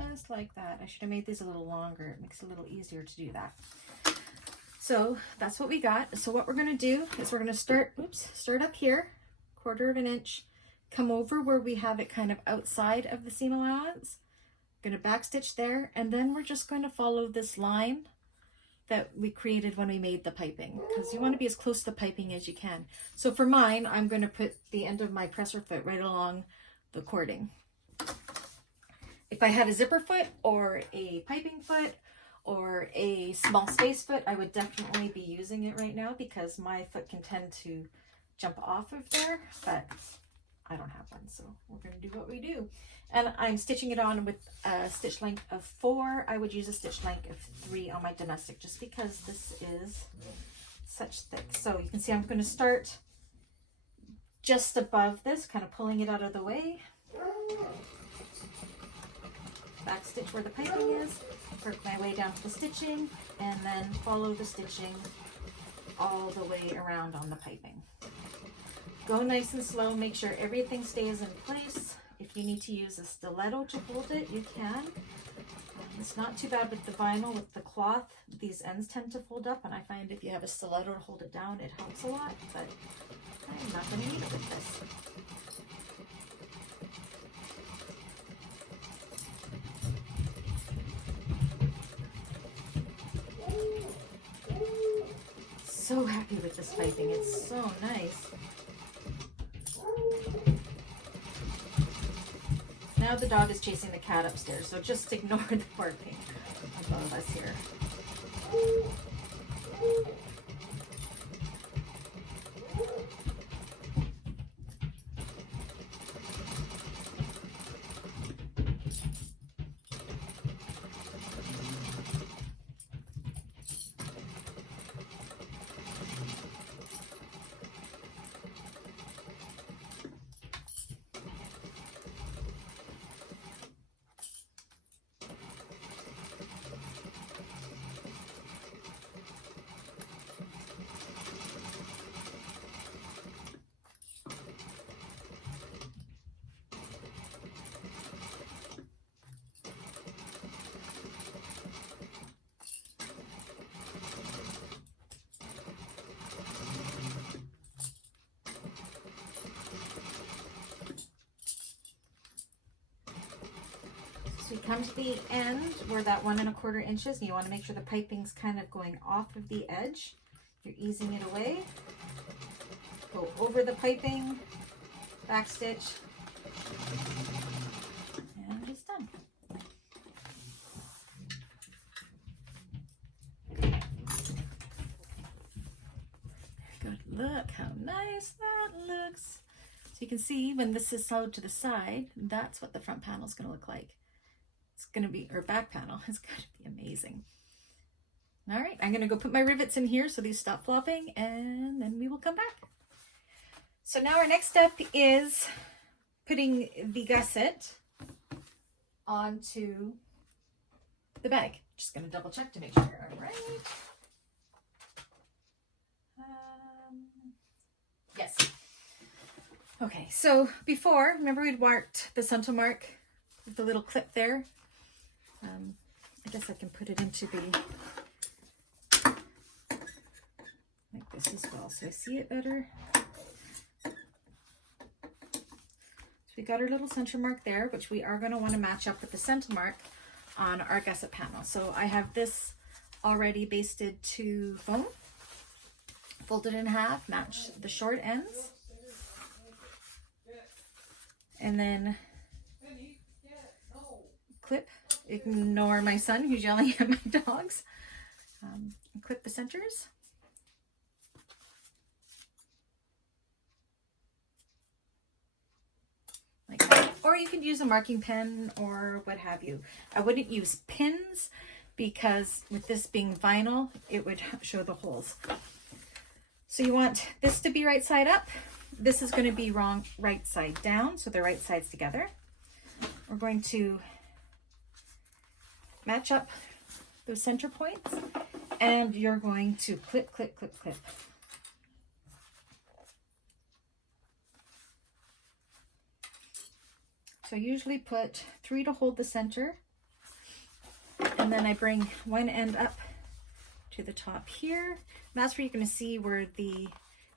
Just like that. I should have made these a little longer. It makes it a little easier to do that. So that's what we got. So what we're going to do is we're going to start up here, 1/4 inch, come over where we have it kind of outside of the seam allowance. Going to backstitch there, and then we're just going to follow this line that we created when we made the piping, because you want to be as close to the piping as you can. So for mine, I'm going to put the end of my presser foot right along the cording. If I had a zipper foot or a piping foot or a small space foot, I would definitely be using it right now because my foot can tend to jump off of there, but I don't have one, so we're going to do what we do. And I'm stitching it on with a stitch length of 4. I would use a stitch length of 3 on my domestic just because this is such thick. So you can see I'm going to start just above this, kind of pulling it out of the way. Back stitch where the piping is, work my way down to the stitching, and then follow the stitching all the way around on the piping. Go nice and slow, make sure everything stays in place. If you need to use a stiletto to hold it, you can. It's not too bad with the vinyl. With the cloth, these ends tend to fold up, and I find if you have a stiletto to hold it down, it helps a lot, but I'm not going to need it with this. So happy with this piping. It's so nice. Now the dog is chasing the cat upstairs, so just ignore the barking above us here. So you come to the end where that 1 1/4 inches, and you want to make sure the piping's kind of going off of the edge. You're easing it away. Go over the piping, back stitch, and it's done. Good. Look how nice that looks. So you can see when this is sewed to the side, that's what the front panel is going to look like. It's going to be, or back panel is going to be amazing. All right, I'm going to go put my rivets in here so these stop flopping, and then we will come back. So now our next step is putting the gusset onto the bag. Just going to double check to make sure I'm right. Yes. Okay, so before, remember we'd marked the center mark with the little clip there. I guess I can put it into the, like this as well, so I see it better. So we got our little center mark there, which we are going to want to match up with the center mark on our gusset panel. So I have this already basted to foam, folded in half, match the short ends, and then clip. Ignore my son who's yelling at my dogs. Clip the centers. Like that. Or you could use a marking pen or what have you. I wouldn't use pins because with this being vinyl, it would show the holes. So you want this to be right side up. This is going to be right side down, so the right sides together. We're going to match up those center points, and you're going to clip, clip, clip, clip. So I usually put 3 to hold the center, and then I bring one end up to the top here. And that's where you're going to see where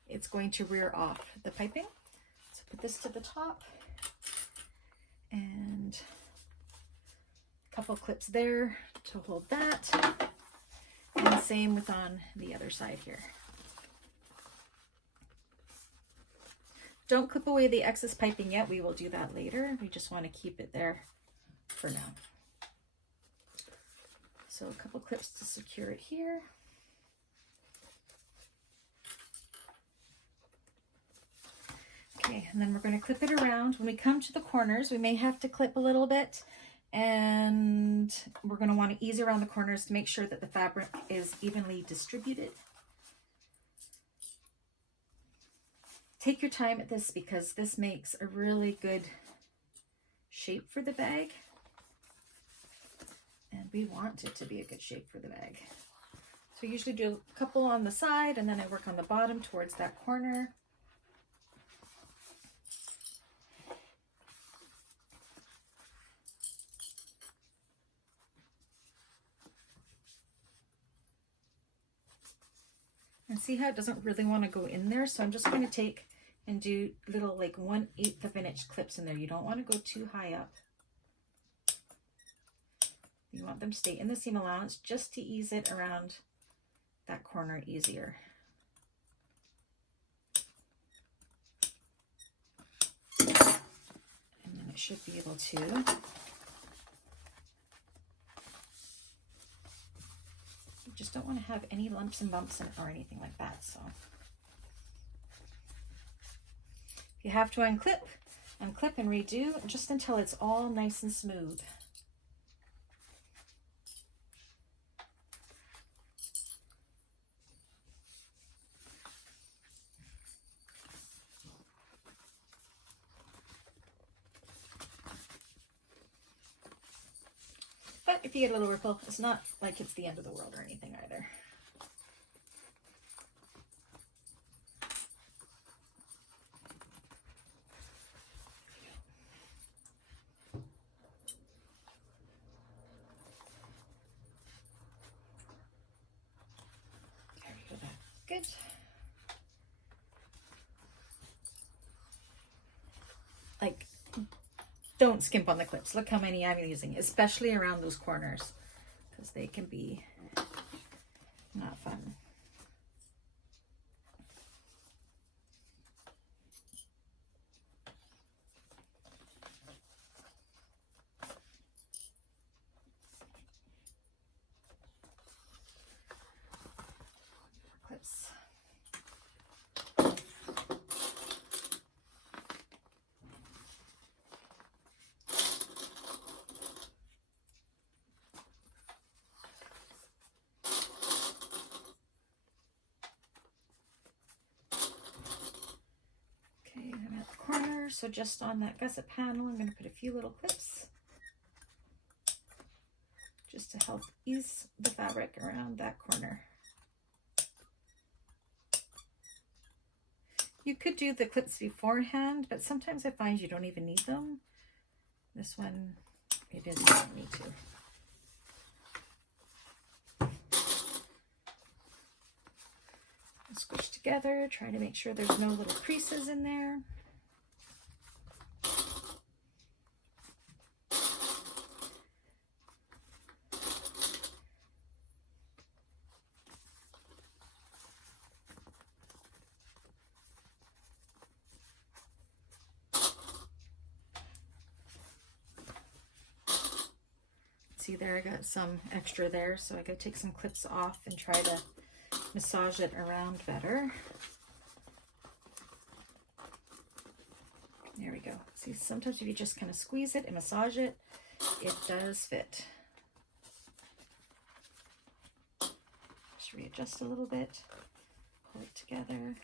it's going to rear off the piping. So put this to the top, and a couple clips there to hold that, and the same with on the other side here. Don't clip away the excess piping yet. We will do that later. We just want to keep it there for now. So a couple clips to secure it here. Okay, and then we're going to clip it around. When we come to the corners, we may have to clip a little bit, and we're going to want to ease around the corners to make sure that the fabric is evenly distributed. take your time at this because this makes a really good shape for the bag. And we want it to be a good shape for the bag. So I usually do a couple on the side and then I work on the bottom towards that corner. And see how it doesn't really want to go in there? So I'm just going to take and do little like 1/8 of an inch clips in there. You don't want to go too high up. You want them to stay in the seam allowance just to ease it around that corner easier. And then it should be able to just don't want to have any lumps and bumps in it or anything like that. So if you have to unclip and redo just until it's all nice and smooth. But if you get a little ripple, it's not like it's the end of the world or anything either. There we go, that's good. Like, don't skimp on the clips. Look how many I'm using, especially around those corners, because they can be not fun. Clips. I'm at the corner, so just on that gusset panel, I'm going to put a few little clips just to help ease the fabric around that corner. You could do the clips beforehand, but sometimes I find you don't even need them. This one, it is not need to. Squish together, try to make sure there's no little creases in there. See there, I got some extra there, so I gotta take some clips off and try to massage it around better. There we go. See, sometimes if you just kind of squeeze it and massage it, it does fit. Just readjust a little bit, pull it together,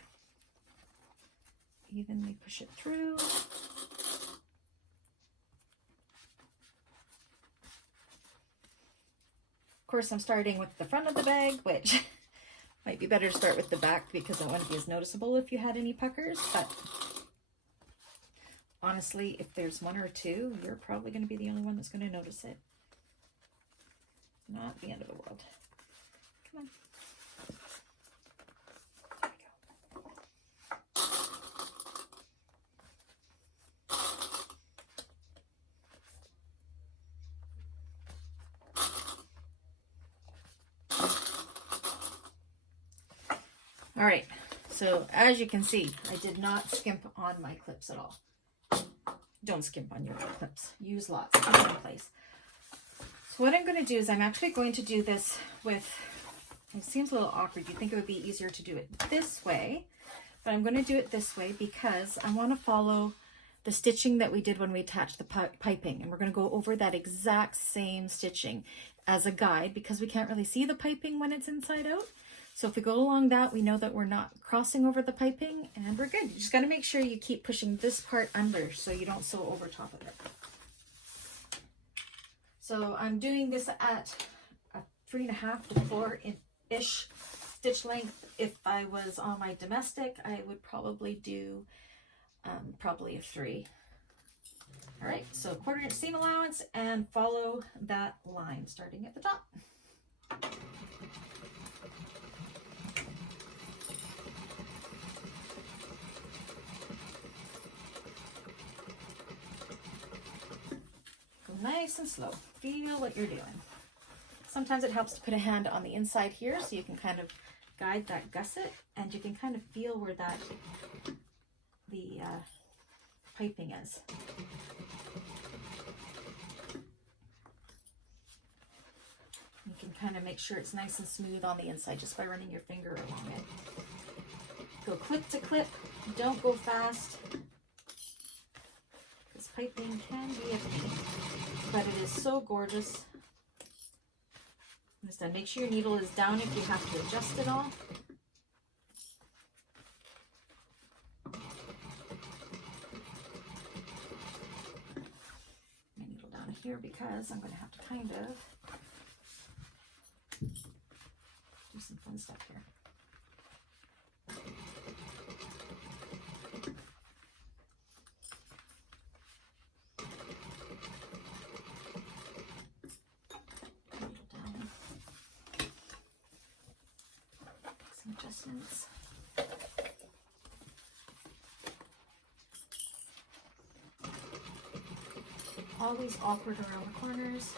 evenly push it through. Of course, I'm starting with the front of the bag, which might be better to start with the back because it wouldn't be as noticeable if you had any puckers, but honestly, if there's one or two, you're probably going to be the only one that's going to notice it. Not the end of the world. Come on. There we go. All right, so as you can see, I did not skimp on my clips at all. Don't skimp on your clips. Use lots, keep them in place. So what I'm going to do is I'm actually going to do this with, it seems a little awkward. You'd think it would be easier to do it this way, but I'm going to do it this way because I want to follow the stitching that we did when we attached the piping. And we're going to go over that exact same stitching as a guide because we can't really see the piping when it's inside out. So if we go along that, we know that we're not crossing over the piping, and we're good. You just got to make sure you keep pushing this part under so you don't sew over top of it. So I'm doing this at a 3.5 to 4-ish stitch length. If I was on my domestic, I would probably do probably a 3. All right, so 1/4 inch seam allowance, and follow that line starting at the top. Go nice and slow. Feel what you're doing. Sometimes it helps to put a hand on the inside here so you can kind of guide that gusset, and you can kind of feel where the piping is. You can kind of make sure it's nice and smooth on the inside just by running your finger along it. Go clip to clip, don't go fast. This piping can be a pain, but it is so gorgeous. Understand, make sure your needle is down if you have to adjust it all. My needle down here because I'm going to have to kind of do some fun stuff here. Some adjustments. Always awkward around the corners.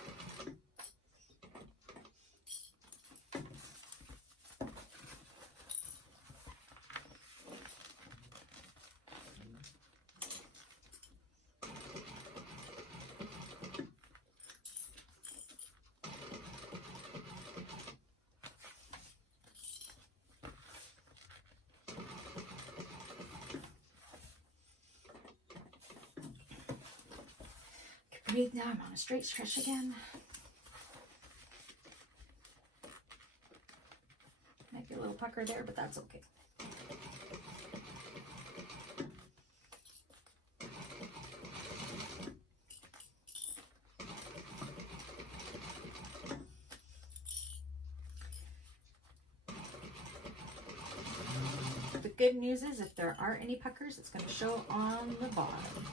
Breathe. Now I'm on a straight stretch again. Might be a little pucker there, but that's okay. The good news is if there are any puckers, it's going to show on the bottom.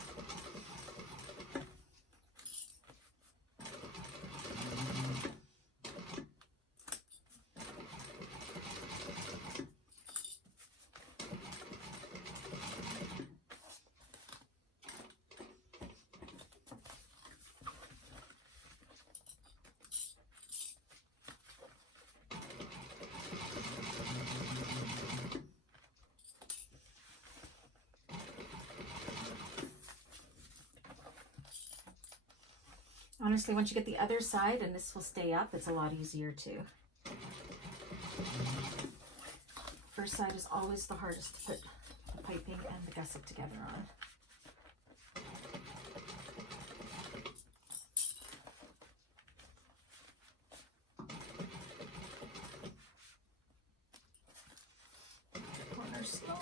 Honestly, once you get the other side, and this will stay up, it's a lot easier too. First side is always the hardest to put the piping and the gusset together on. Corner slow.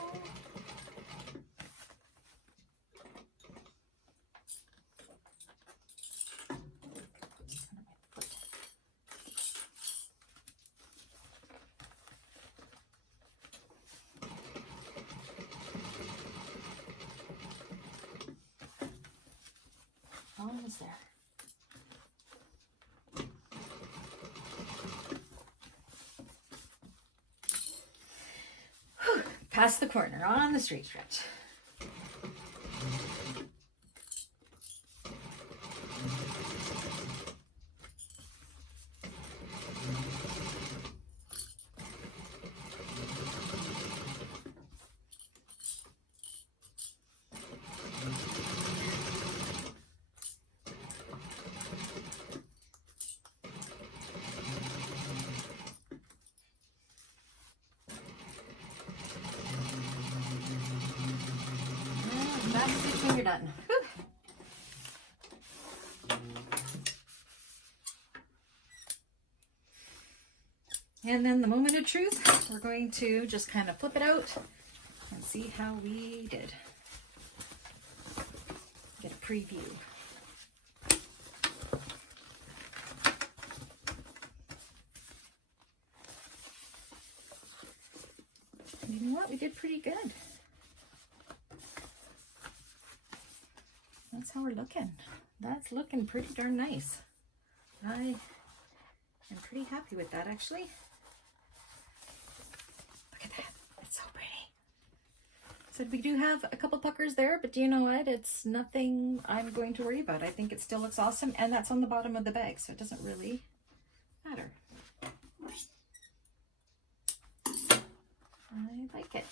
Almost there. Whew. Past the corner on the straight stretch. When you're done. Whew. And then the moment of truth, we're going to just kind of flip it out and see how we did. Get a preview. You know what? We did pretty good. That's how we're looking. That's looking pretty darn nice. I am pretty happy with that, actually. Look at that. It's so pretty. So we do have a couple puckers there, but do you know what? It's nothing I'm going to worry about. I think it still looks awesome, and that's on the bottom of the bag, so it doesn't really matter. I like it.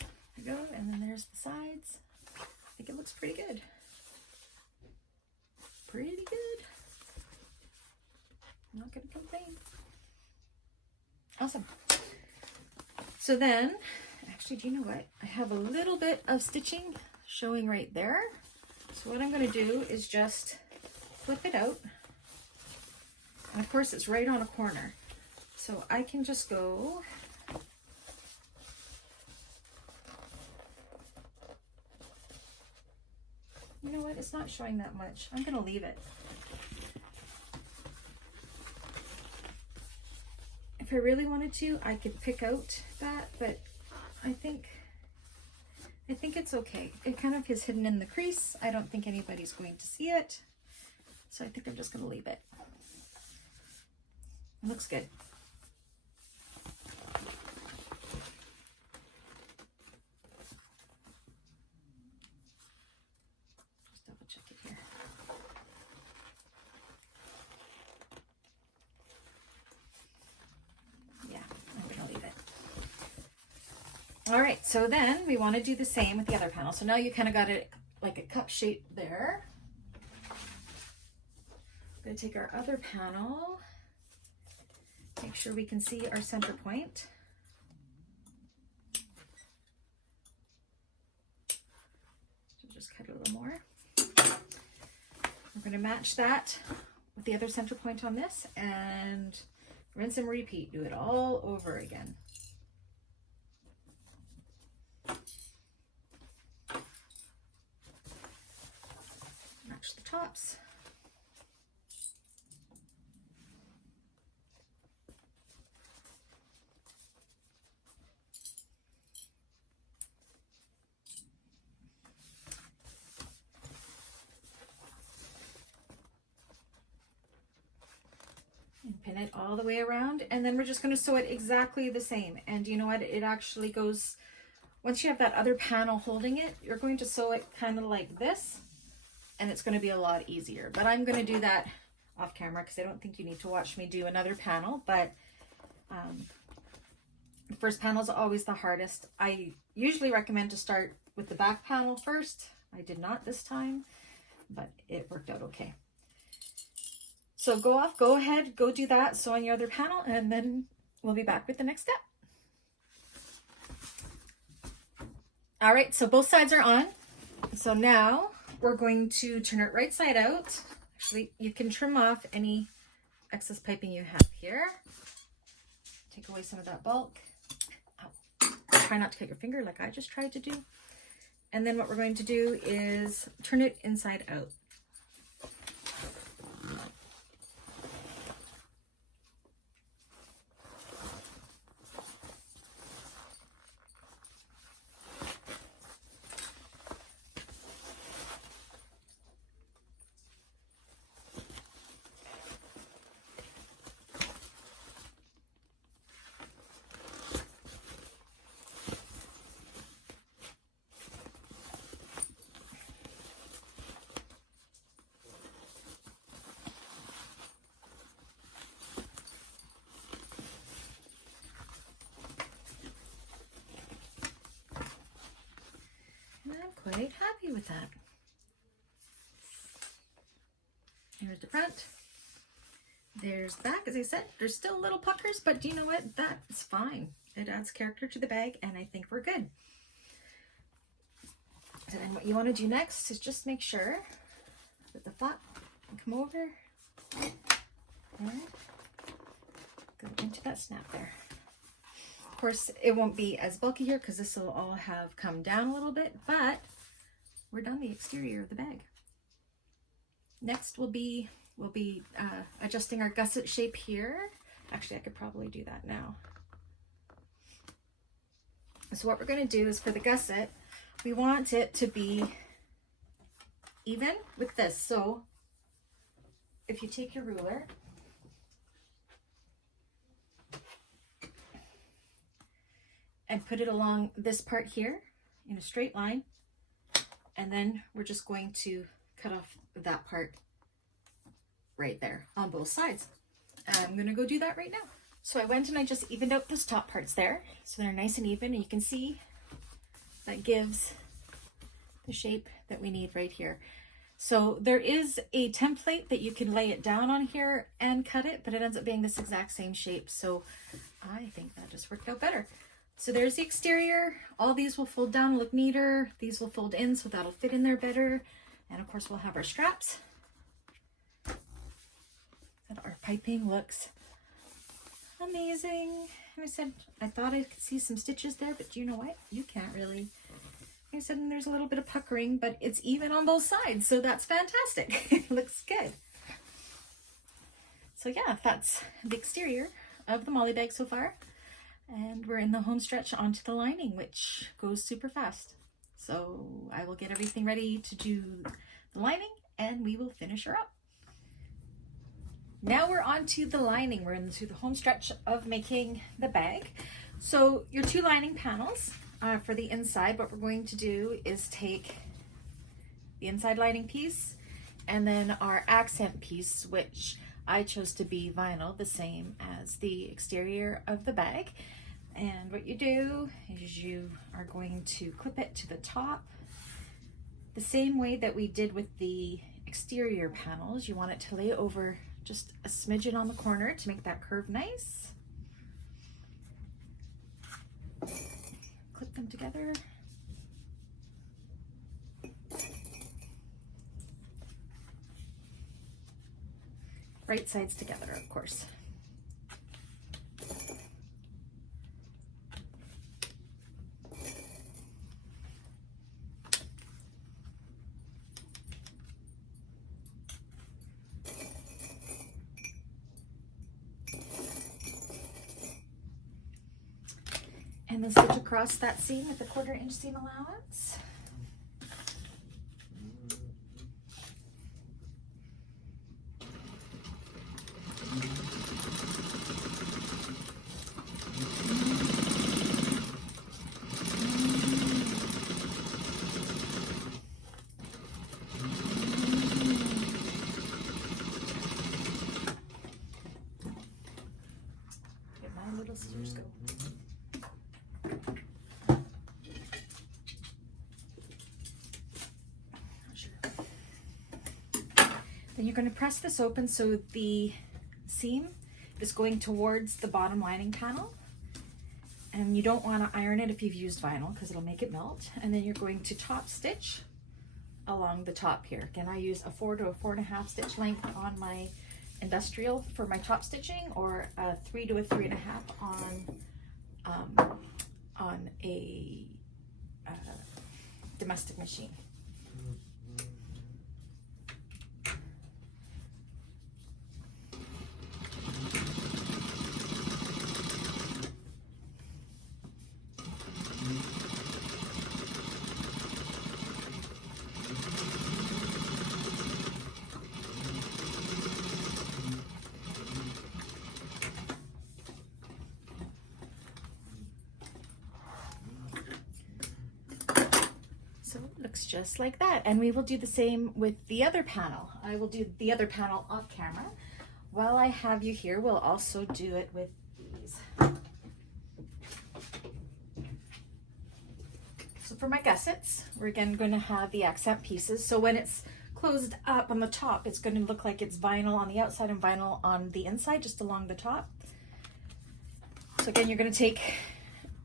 There we go, and then there's the sides. I think it looks pretty good. Pretty good. I'm not gonna complain. Awesome. So then, actually, do you know what? I have a little bit of stitching showing right there. So what I'm gonna do is just flip it out. And of course, it's right on a corner. So I can just go you know what, it's not showing that much. I'm gonna leave it. If I really wanted to, I could pick out that, but I think it's okay. It kind of is hidden in the crease. I don't think anybody's going to see it. So I think I'm just gonna leave it. It looks good. All right, so then we want to do the same with the other panel. So now you kind of got it like a cup shape there. We're going to take our other panel, make sure we can see our center point. So just cut a little more. We're going to match that with the other center point on this and rinse and repeat. Do it all over again. Match the tops. And pin it all the way around, and then we're just going to sew it exactly the same. And you know what, it actually goes, once you have that other panel holding it, you're going to sew it kind of like this, and it's going to be a lot easier. But I'm going to do that off camera because I don't think you need to watch me do another panel. But the first panel is always the hardest. I usually recommend to start with the back panel first. I did not this time, but it worked out okay. So go ahead, go do that, sew on your other panel, and then we'll be back with the next step. All right, so both sides are on. So now we're going to turn it right side out. Actually, you can trim off any excess piping you have here. Take away some of that bulk. Ow. Try not to cut your finger like I just tried to do. And then what we're going to do is turn it inside out. I'm quite happy with that. Here's the front. There's the back. As I said, there's still little puckers, but do you know what? That's fine. It adds character to the bag, and I think we're good. So then what you want to do next is just make sure that the flap can come over there. to that snap there. Of course, it won't be as bulky here because this will all have come down a little bit, but we're done the exterior of the bag. Next we'll be adjusting our gusset shape here. Actually, I could probably do that now. So what we're going to do is for the gusset, we want it to be even with this. So if you take your ruler and put it along this part here in a straight line, and then we're just going to cut off that part right there on both sides. I'm going to go do that right now. So I went and I just evened out those top parts there so they're nice and even, and you can see that gives the shape that we need right here. So there is a template that you can lay it down on here and cut it, but it ends up being this exact same shape. So I think that just worked out better. So there's the exterior. All these will fold down, look neater. These will fold in, so that'll fit in there better. And of course we'll have our straps. And our piping looks amazing. And I said, I thought I could see some stitches there, but you know what? You can't really. I said, there's a little bit of puckering, but it's even on both sides, so that's fantastic. It looks good. So yeah, that's the exterior of the Molly bag so far. And we're in the home stretch onto the lining, which goes super fast. So I will get everything ready to do the lining and we will finish her up. Now we're on to the lining. We're into the home stretch of making the bag. So your two lining panels for the inside, what we're going to do is take the inside lining piece and then our accent piece, which I chose to be vinyl, the same as the exterior of the bag. And what you do is you are going to clip it to the top the same way that we did with the exterior panels. You want it to lay over just a smidgen on the corner to make that curve nice. Clip them together. Right sides together, of course. And then stitch across that seam with the 1/4 inch seam allowance. Get my little scissors go. Then you're going to press this open so the seam is going towards the bottom lining panel. And you don't want to iron it if you've used vinyl because it'll make it melt. And then you're going to top stitch along the top here. Again, I use a 4 to a 4.5 stitch length on my industrial for my top stitching, or a 3 to a 3.5 on a domestic machine. So it looks just like that. And we will do the same with the other panel. I will do the other panel off camera. While I have you here, we'll also do it with these. So for my gussets, we're again going to have the accent pieces. So when it's closed up on the top, it's going to look like it's vinyl on the outside and vinyl on the inside, just along the top. So again, you're going to take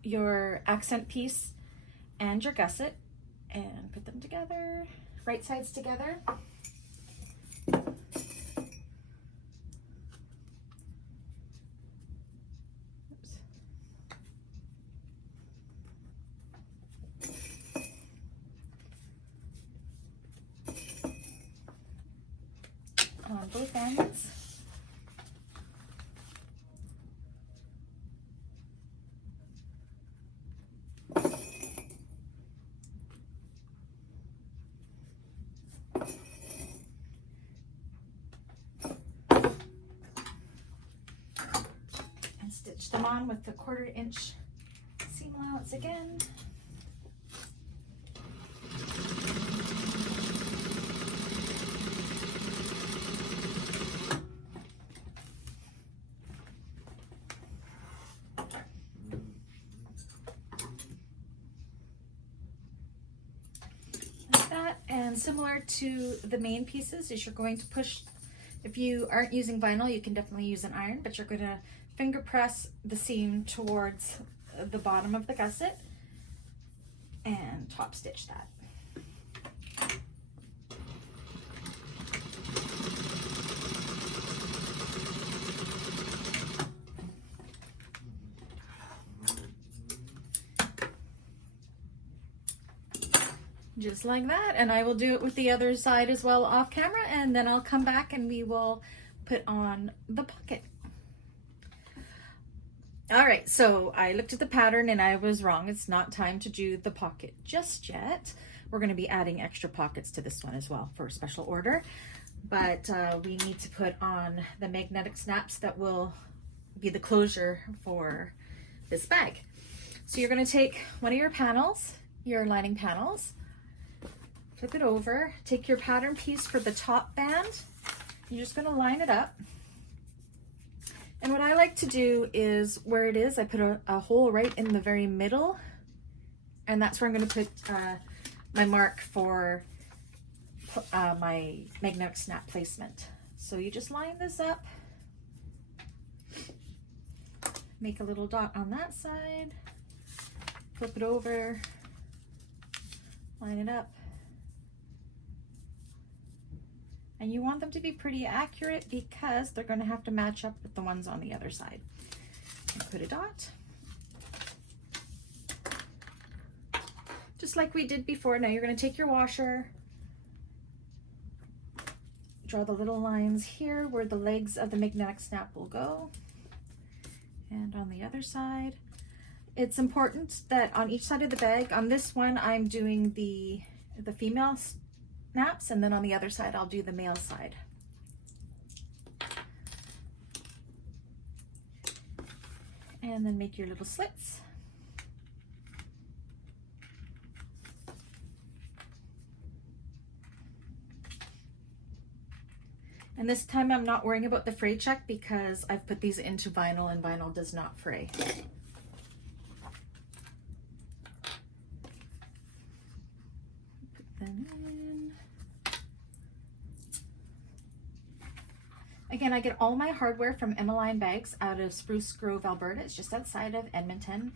your accent piece and your gusset and put them together, right sides together. on both ends. And stitch them on with the 1/4 inch seam allowance again. And similar to the main pieces is you're going to push, if you aren't using vinyl, you can definitely use an iron, but you're going to finger press the seam towards the bottom of the gusset and top stitch that. Just like that, and I will do it with the other side as well off camera, and then I'll come back and we will put on the pocket. All right, so I looked at the pattern and I was wrong. It's not time to do the pocket just yet. We're going to be adding extra pockets to this one as well for a special order, but we need to put on the magnetic snaps that will be the closure for this bag. So you're going to take one of your panels, your lining panels, flip it over, take your pattern piece for the top band. You're just going to line it up. And what I like to do is where it is, I put a hole right in the very middle, and that's where I'm going to put my mark for my magnetic snap placement. So you just line this up, make a little dot on that side, flip it over, line it up. And you want them to be pretty accurate because they're going to have to match up with the ones on the other side. And put a dot. Just like we did before. Now you're going to take your washer, draw the little lines here where the legs of the magnetic snap will go. And on the other side, it's important that on each side of the bag, on this one I'm doing the female snaps, and then on the other side I'll do the male side. And then make your little slits. And this time I'm not worrying about the fray check because I've put these into vinyl and vinyl does not fray. Put them in. Again, I get all my hardware from Emmeline Bags out of Spruce Grove, Alberta. It's just outside of Edmonton.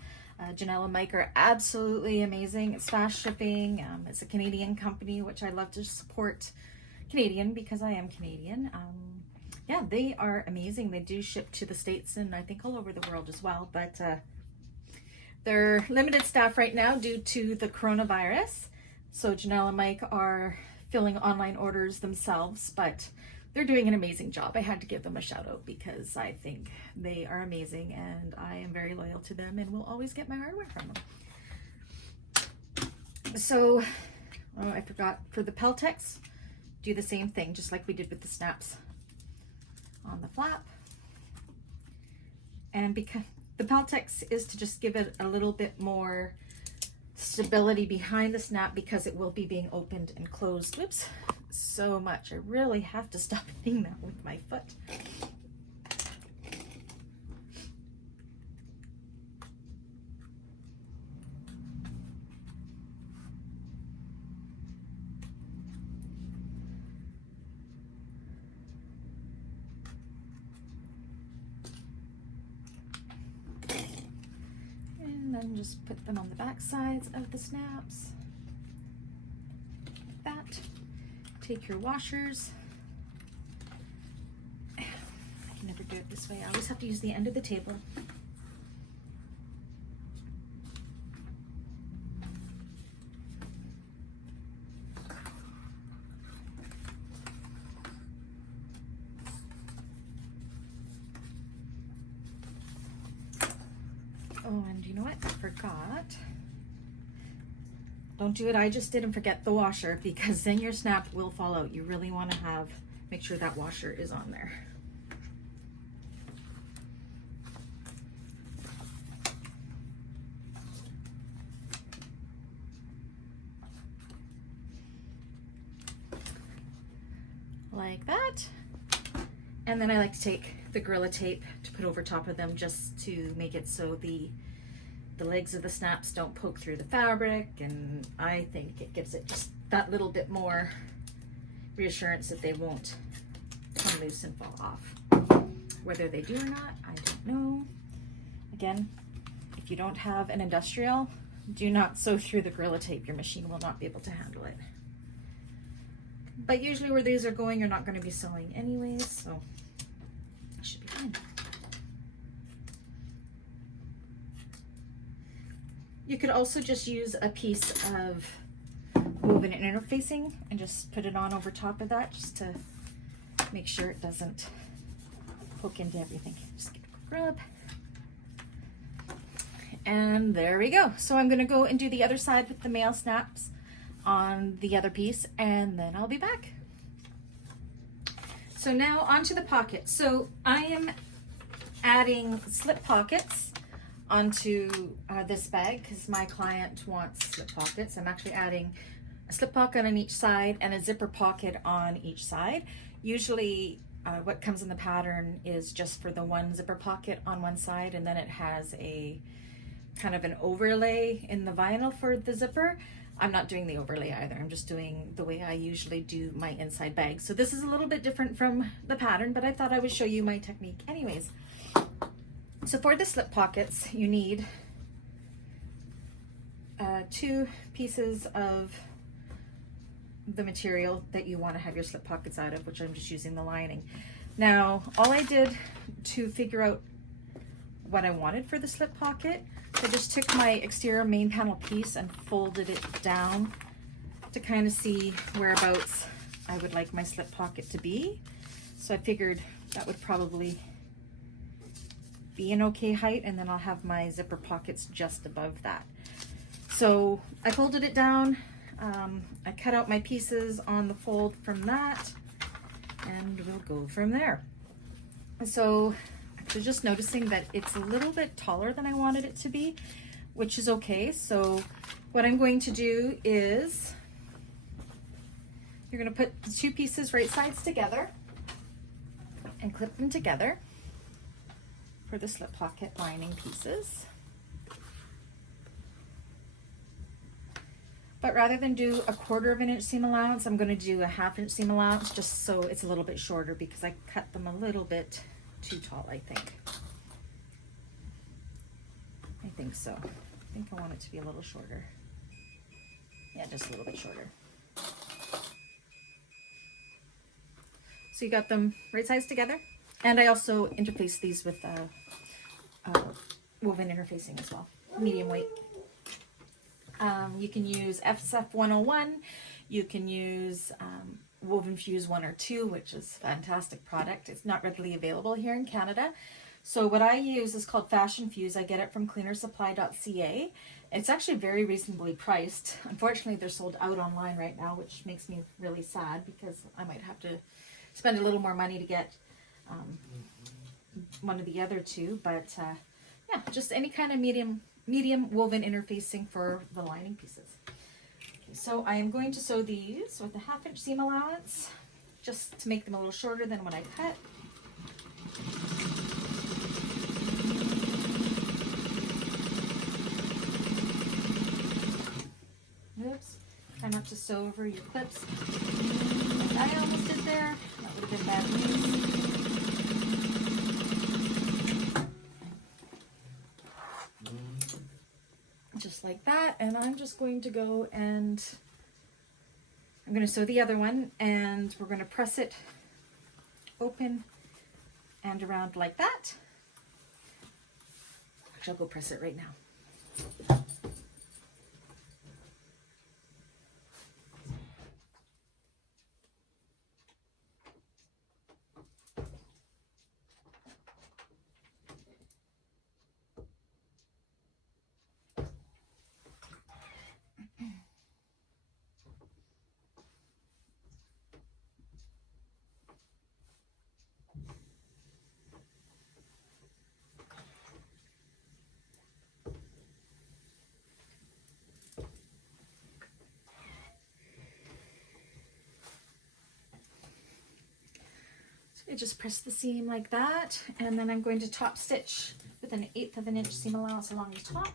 Janelle and Mike are absolutely amazing. It's fast shipping. It's a Canadian company, which I love to support Canadian because I am Canadian. Yeah, they are amazing. They do ship to the States and I think all over the world as well. But they're limited staff right now due to the coronavirus. So Janelle and Mike are filling online orders themselves, but they're doing an amazing job. I had to give them a shout out because I think they are amazing and I am very loyal to them and will always get my hardware from them. So, oh, I forgot, for the Peltex, do the same thing, just like we did with the snaps on the flap. And because the Peltex is to just give it a little bit more stability behind the snap because it will be being opened and closed. Whoops. So much. I really have to stop hitting that with my foot. And then just put them on the back sides of the snaps. Like that. Take your washers. I can never do it this way. I always have to use the end of the table. know what? I forgot. Don't do it I just did and forget the washer, because then your snap will fall out. You really want to make sure that washer is on there. Like that. And then I like to take the Gorilla Tape to put over top of them, just to make it so the legs of the snaps don't poke through the fabric, and I think it gives it just that little bit more reassurance that they won't come loose and fall off. Whether they do or not, I don't know. Again, if you don't have an industrial, do not sew through the Gorilla Tape. Your machine will not be able to handle it. But usually where these are going, you're not going to be sewing anyways, so it should be fine. You could also just use a piece of woven interfacing and just put it on over top of that, just to make sure it doesn't poke into everything. Just give it a quick rub. And there we go. So I'm going to go and do the other side with the male snaps on the other piece, and then I'll be back. So now onto the pockets. So I am adding slip pockets onto this bag because my client wants slip pockets. I'm actually adding a slip pocket on each side and a zipper pocket on each side. Usually what comes in the pattern is just for the one zipper pocket on one side, and then it has a kind of an overlay in the vinyl for the zipper. I'm not doing the overlay either. I'm just doing the way I usually do my inside bag. So this is a little bit different from the pattern, but I thought I would show you my technique anyways. So for the slip pockets, you need 2 pieces of the material that you want to have your slip pockets out of, which I'm just using the lining. Now, all I did to figure out what I wanted for the slip pocket, I just took my exterior main panel piece and folded it down to kind of see whereabouts I would like my slip pocket to be. So I figured that would probably be an okay height, and then I'll have my zipper pockets just above that. So I folded it down, I cut out my pieces on the fold from that, and we'll go from there. So actually just noticing that it's a little bit taller than I wanted it to be, which is okay. So what I'm going to do is you're going to put the 2 pieces right sides together and clip them together for the slip pocket lining pieces. But rather than do a 1/4 inch seam allowance, I'm going to do a 1/2 inch seam allowance, just so it's a little bit shorter, because I cut them a little bit too tall, I think. I think so. I think I want it to be a little shorter. Yeah, just a little bit shorter. So you got them right sides together. And I also interface these with woven interfacing as well, medium weight. You can use SF 101. You can use Woven Fuse 1 or 2, which is a fantastic product. It's not readily available here in Canada. So what I use is called Fashion Fuse. I get it from cleanersupply.ca. It's actually very reasonably priced. Unfortunately, they're sold out online right now, which makes me really sad, because I might have to spend a little more money to get one of the other 2. But yeah, just any kind of medium woven interfacing for the lining pieces. Okay, so I am going to sew these with a 1/2 inch seam allowance, just to make them a little shorter than what I cut. Oops, try not to sew over your clips. Like I almost did there. That would have been bad news. Just like that, and I'm just going to go and I'm going to sew the other one, and we're going to press it open and around like that. Actually, I'll go press it right now. I just press the seam like that, and then I'm going to top stitch with an 1/8 of an inch seam allowance along the top.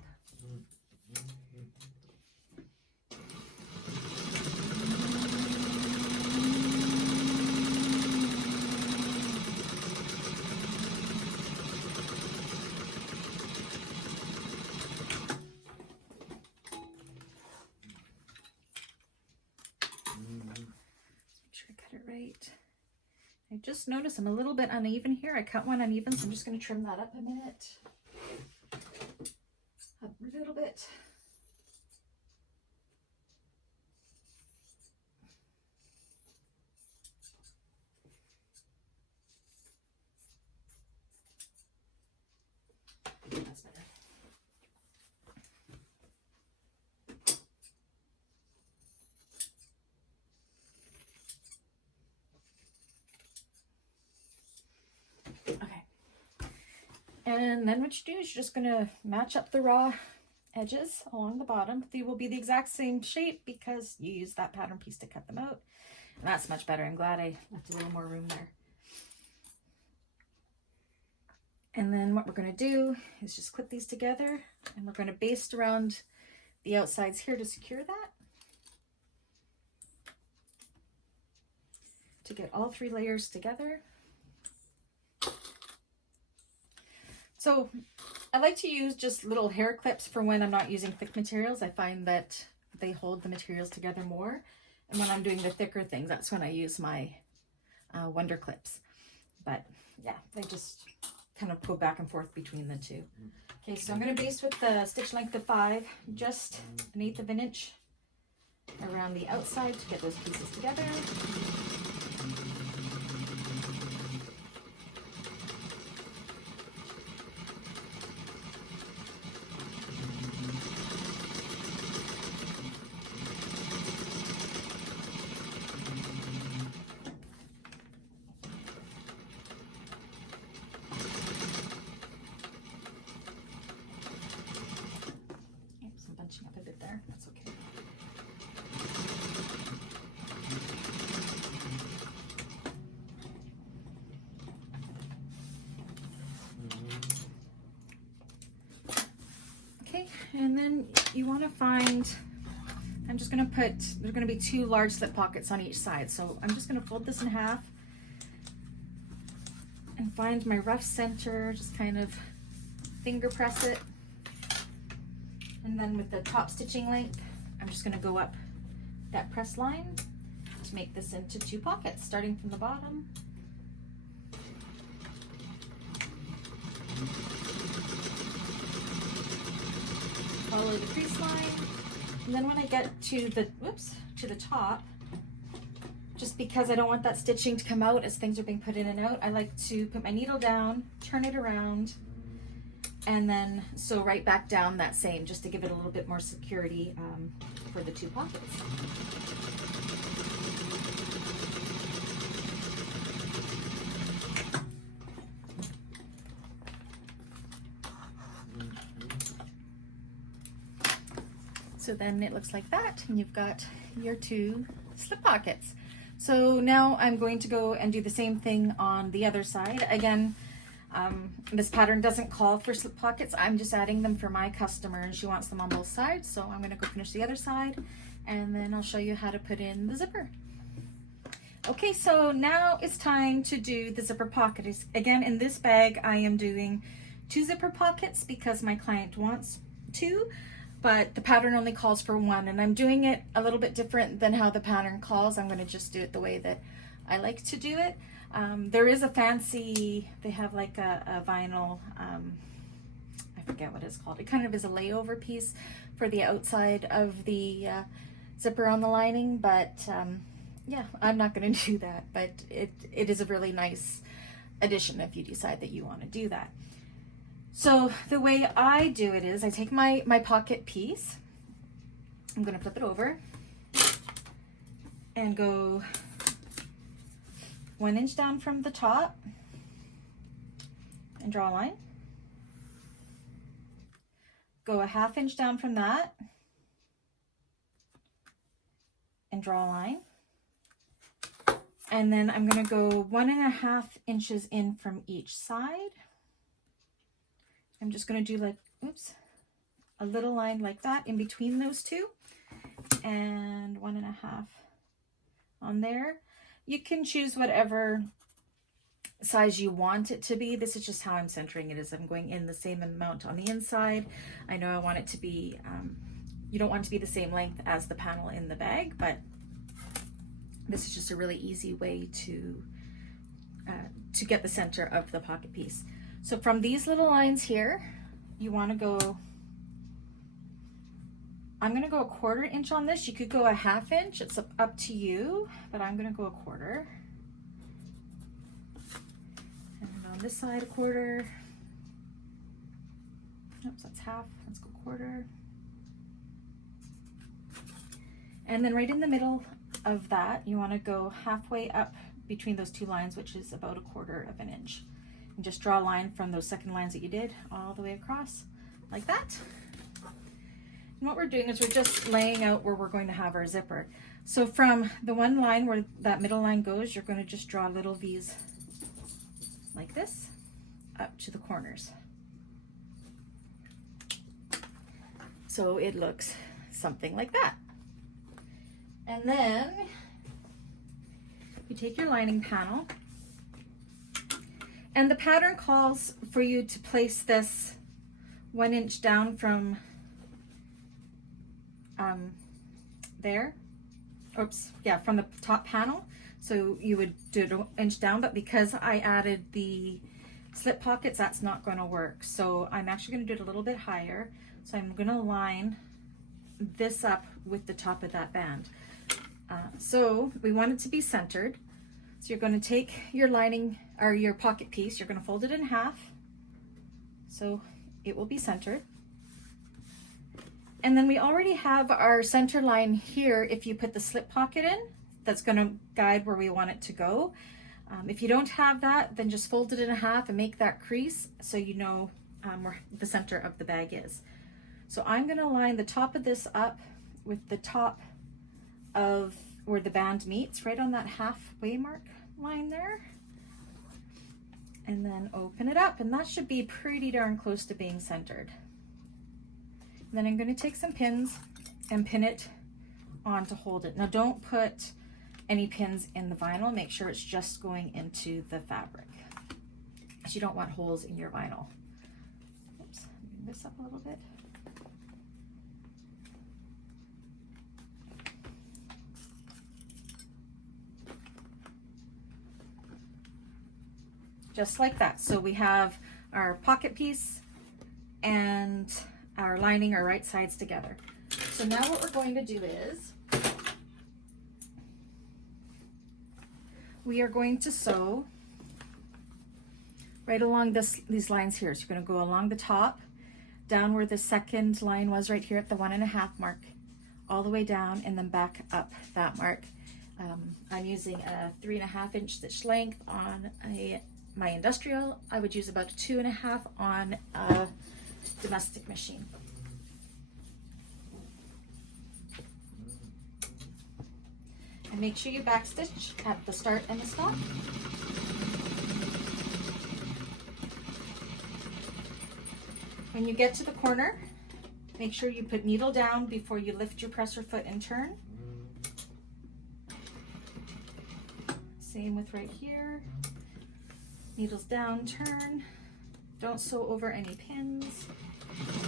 Right. I just noticed I'm a little bit uneven here. I cut one uneven, so I'm just going to trim that up a minute. Up a little bit. That's better. Okay. And then what you do is you're just going to match up the raw edges along the bottom. They will be the exact same shape because you use that pattern piece to cut them out. And that's much better. I'm glad I left a little more room there. And then what we're going to do is just clip these together, and we're going to baste around the outsides here to secure that. To get all 3 layers together. So I like to use just little hair clips for when I'm not using thick materials. I find that they hold the materials together more. And when I'm doing the thicker things, that's when I use my Wonder clips. But yeah, they just kind of go back and forth between the two. Okay, so I'm going to baste with the stitch length of 5, just an 1/8 of an inch around the outside to get those pieces together. Up a bit there, that's okay. Okay, and then you want to find, I'm just going to put, there's going to be 2 large slip pockets on each side, so I'm just going to fold this in half and find my rough center, just kind of finger press it. And then with the top stitching length, I'm just going to go up that press line to make this into 2 pockets, starting from the bottom. Follow the crease line, and then when I get to the, to the top, just because I don't want that stitching to come out as things are being put in and out, I like to put my needle down, turn it around, and then sew right back down that same, just to give it a little bit more security for the 2 pockets. So then it looks like that, and you've got your 2 slip pockets. So now I'm going to go and do the same thing on the other side. Again, this pattern doesn't call for slip pockets. I'm just adding them for my customer, and she wants them on both sides. So I'm going to go finish the other side, and then I'll show you how to put in the zipper. Okay, so now it's time to do the zipper pocket. Again, in this bag, I am doing 2 zipper pockets because my client wants 2, but the pattern only calls for 1, and I'm doing it a little bit different than how the pattern calls. I'm going to just do it the way that I like to do it. There is a fancy, they have like a vinyl, I forget what it's called. It kind of is a layover piece for the outside of the zipper on the lining, but yeah, I'm not going to do that, but it is a really nice addition if you decide that you want to do that. So the way I do it is I take my pocket piece, I'm going to flip it over and go 1 inch down from the top and draw a line. Go a 1/2 inch down from that and draw a line. And then I'm going to go 1.5 inches in from each side. I'm just going to do like, oops, a little line like that in between those two, and 1.5 on there. You can choose whatever size you want it to be. This is just how I'm centering it, is I'm going in the same amount on the inside. I know I want it to be, you don't want it to be the same length as the panel in the bag, but this is just a really easy way to get the center of the pocket piece. So from these little lines here, you want to go, I'm going to go 1/4 inch on this. You could go 1/2 inch, it's up to you, but I'm going to go 1/4. And on this side 1/4. Oops, that's 1/2. Let's go 1/4. And then right in the middle of that, you want to go halfway up between those two lines, which is about 1/4 of an inch. And just draw a line from those second lines that you did all the way across like that. And what we're doing is we're just laying out where we're going to have our zipper. So from the one line where that middle line goes, you're going to just draw little V's like this up to the corners. So it looks something like that. And then you take your lining panel, and the pattern calls for you to place this 1 inch down from there. Oops, yeah, from the top panel. So you would do it 1 inch down, but because I added the slip pockets, that's not going to work. So I'm actually going to do it a little bit higher. So I'm going to line this up with the top of that band. So we want it to be centered. So you're going to take your lining or your pocket piece, you're going to fold it in half so it will be centered. And then we already have our center line here. If you put the slip pocket in, that's going to guide where we want it to go. If you don't have that, then just fold it in half and make that crease so you know where the center of the bag is. So I'm going to line the top of this up with the top of where the band meets, right on that halfway mark line there, and then open it up, and that should be pretty darn close to being centered. And then I'm going to take some pins and pin it on to hold it. Now don't put any pins in the vinyl, make sure it's just going into the fabric, because you don't want holes in your vinyl. Oops, move this up a little bit. Just like that. So we have our pocket piece and our lining, our right sides together. So now what we're going to do is we are going to sew right along these lines here. So you're going to go along the top, down where the second line was right here at the 1.5 mark, all the way down, and then back up that mark. I'm using a 3.5 inch stitch length on my industrial. I would use about 2.5 on a domestic machine. And make sure you backstitch at the start and the stop. When you get to the corner, make sure you put needle down before you lift your presser foot and turn. Same with right here. Needles down, turn. Don't sew over any pins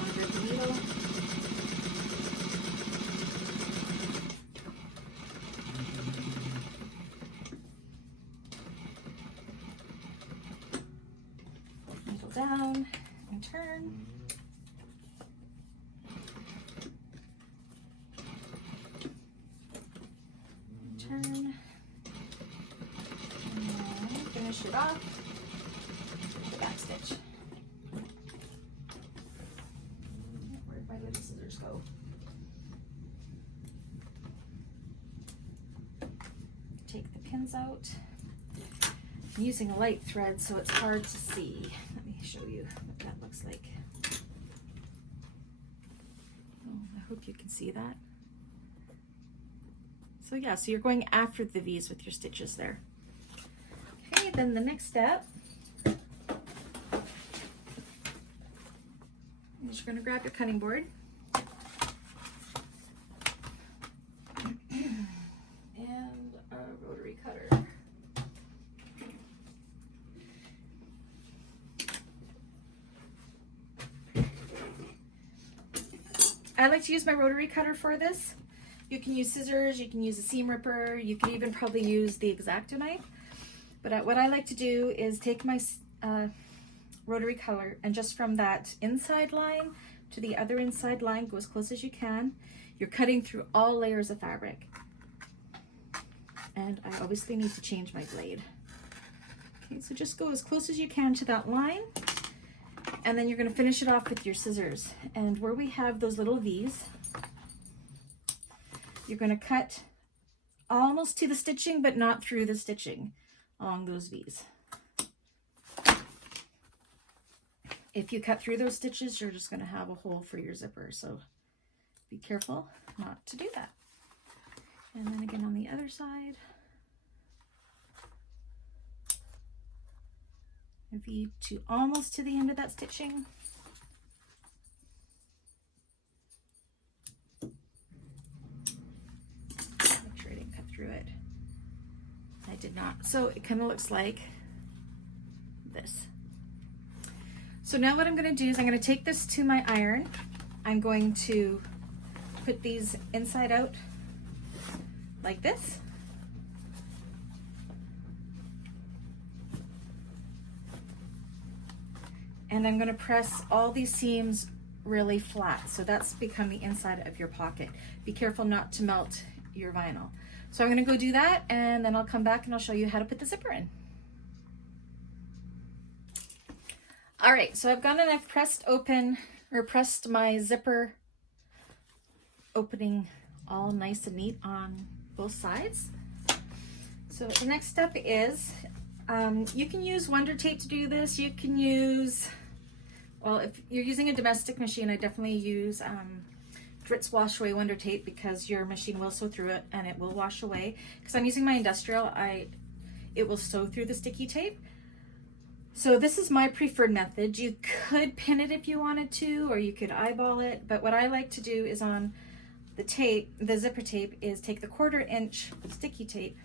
under the needle. Needle down and turn. Turn. And then finish it off. Backstitch. Where'd my little scissors go? Take the pins out. I'm using a light thread, so it's hard to see. Let me show you what that looks like. Oh, I hope you can see that. So yeah, so you're going after the V's with your stitches there. then the next step is you're going to grab your cutting board and a rotary cutter. I like to use my rotary cutter for this. You can use scissors, you can use a seam ripper, you can even probably use the X-Acto knife. But what I like to do is take my rotary cutter and just from that inside line to the other inside line, go as close as you can. You're cutting through all layers of fabric. And I obviously need to change my blade. Okay, so just go as close as you can to that line. And then you're going to finish it off with your scissors. And where we have those little V's, you're going to cut almost to the stitching, but not through the stitching along those V's. If you cut through those stitches, you're just going to have a hole for your zipper. So be careful not to do that. And then again on the other side. V to almost to the end of that stitching. Make sure I didn't cut through it. I did not. So it kind of looks like this. So now what I'm going to do is I'm going to take this to my iron. I'm going to put these inside out like this. And I'm going to press all these seams really flat. So that's become the inside of your pocket. Be careful not to melt your vinyl. So I'm going to go do that and then I'll come back and I'll show you how to put the zipper in. All right, so I've gone and I've pressed my zipper opening all nice and neat on both sides. So the next step is, you can use Wonder Tape to do this. You can use, well, if you're using a domestic machine, I definitely use Rivets Wash Away Wonder Tape because your machine will sew through it and it will wash away. Because I'm using my industrial, it will sew through the sticky tape. So this is my preferred method. You could pin it if you wanted to, or you could eyeball it. But what I like to do is on the tape, the zipper tape, is take the 1/4 inch sticky tape,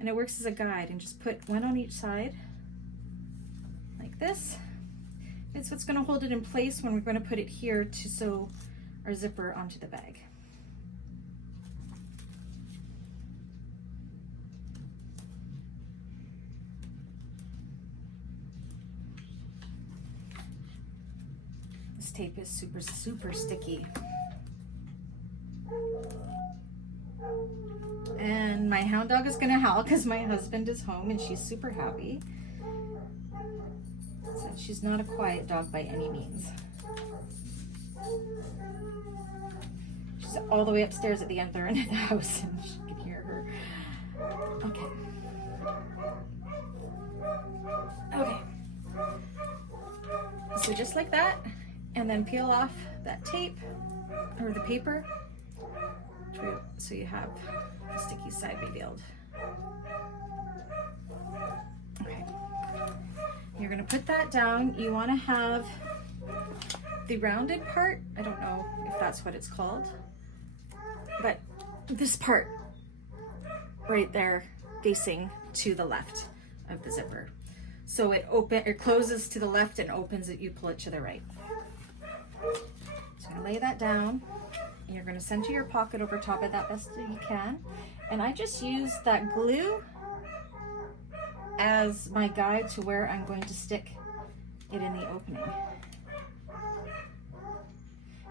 and it works as a guide, and just put one on each side like this. It's what's going to hold it in place when we're going to put it here to sew our zipper onto the bag. This tape is super, super sticky. And my hound dog is gonna howl because my husband is home and she's super happy. So she's not a quiet dog by any means. She's all the way upstairs at the other end of the house and she can hear her. Okay. Okay. So just like that, and then peel off that tape or the paper so you have the sticky side revealed. Okay. You're going to put that down. You want to have the rounded part. I don't know if that's what it's called, but this part right there facing to the left of the zipper. So it closes to the left and opens it, you pull it to the right. So I'm going to lay that down. And you're going to center your pocket over top of that best you can. And I just use that glue as my guide to where I'm going to stick it in the opening.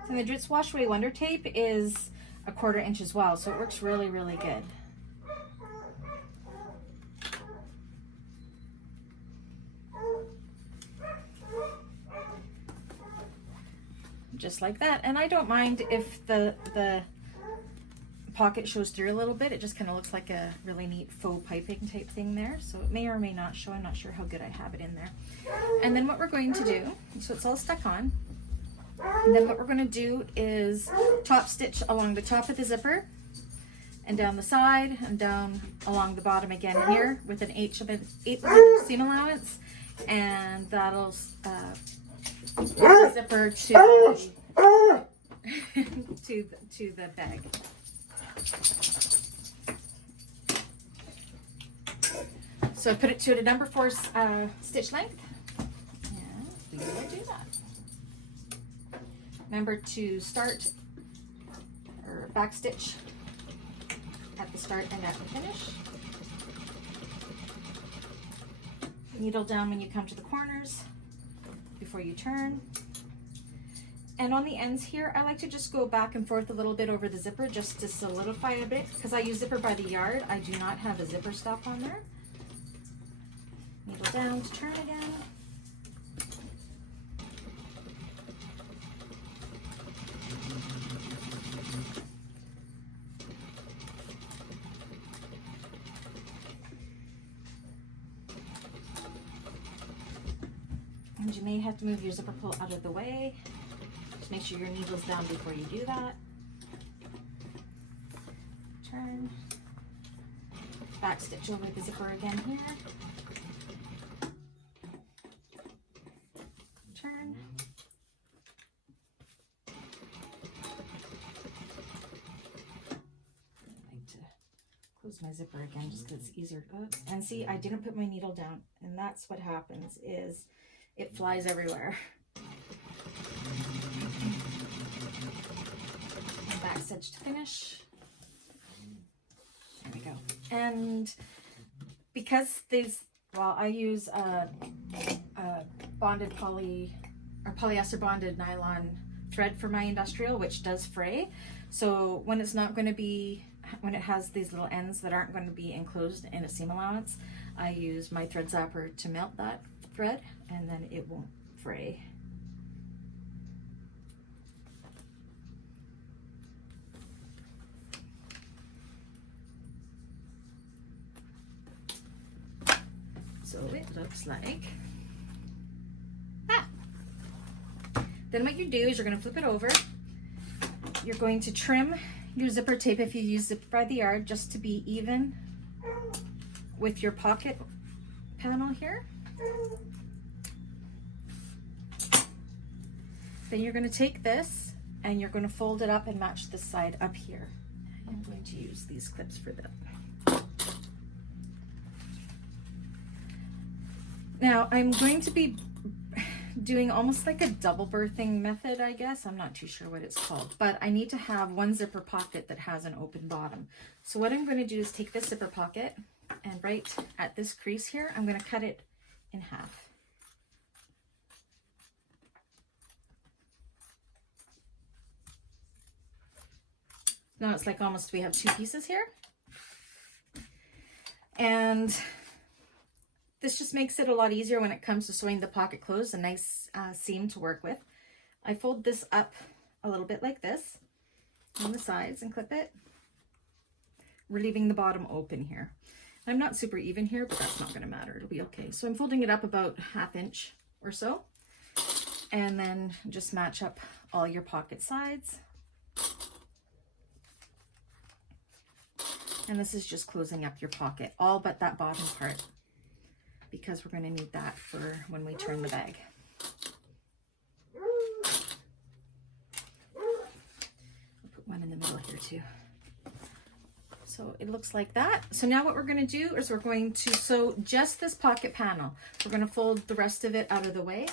So the Rivets Wash Away Wonder Tape is a 1/4 inch as well, so it works really, really good. Just like that. And I don't mind if the pocket shows through a little bit. It just kind of looks like a really neat faux piping type thing there. So it may or may not show. I'm not sure how good I have it in there. And then what we're going to do, so it's all stuck on. And then what we're going to do is top stitch along the top of the zipper. and down the side and down along the bottom again here with an eighth seam allowance, and that'll give the zipper to to the bag. So I put it to a number 4 stitch length, and we will do that. Remember to start or back stitch at the start and at the finish. Needle down when you come to the corners before you turn. And on the ends here, I like to just go back and forth a little bit over the zipper just to solidify a bit, because I use zipper by the yard. I do not have a zipper stop on there. Needle down to turn again. And you may have to move your zipper pull out of the way. Just make sure your needle's down before you do that. Turn. Back stitch over the zipper again here. Turn. I like to close my zipper again just because it's easier. And see, I didn't put my needle down, and that's what happens is it flies everywhere. And back stitch to finish. There we go. And because these, well, I use bonded polyester bonded nylon thread for my industrial, which does fray. So when it's not going to be, when it has these little ends that aren't going to be enclosed in a seam allowance, I use my thread zapper to melt that thread, and then it won't fray. So it looks like that. Then what you do is you're going to flip it over. You're going to trim your zipper tape if you use zipper by the yard, just to be even with your pocket panel here. Then you're going to take this and you're going to fold it up and match this side up here. I'm going to use these clips for that. Now I'm going to be doing almost like a double birthing method, I guess. I'm not too sure what it's called, but I need to have one zipper pocket that has an open bottom. So what I'm going to do is take this zipper pocket, and right at this crease here, I'm going to cut it in half. Now it's like almost, we have 2 pieces here. And this just makes it a lot easier when it comes to sewing the pocket closed, a nice seam to work with. I fold this up a little bit like this on the sides and clip it. We're leaving the bottom open here. I'm not super even here, but that's not going to matter. It'll be okay. So I'm folding it up about 1/2 inch or so, and then just match up all your pocket sides. And this is just closing up your pocket, all but that bottom part, because we're going to need that for when we turn the bag. I'll put one in the middle here too. So it looks like that. So now what we're going to do is we're going to sew just this pocket panel. We're going to fold the rest of it out of the way.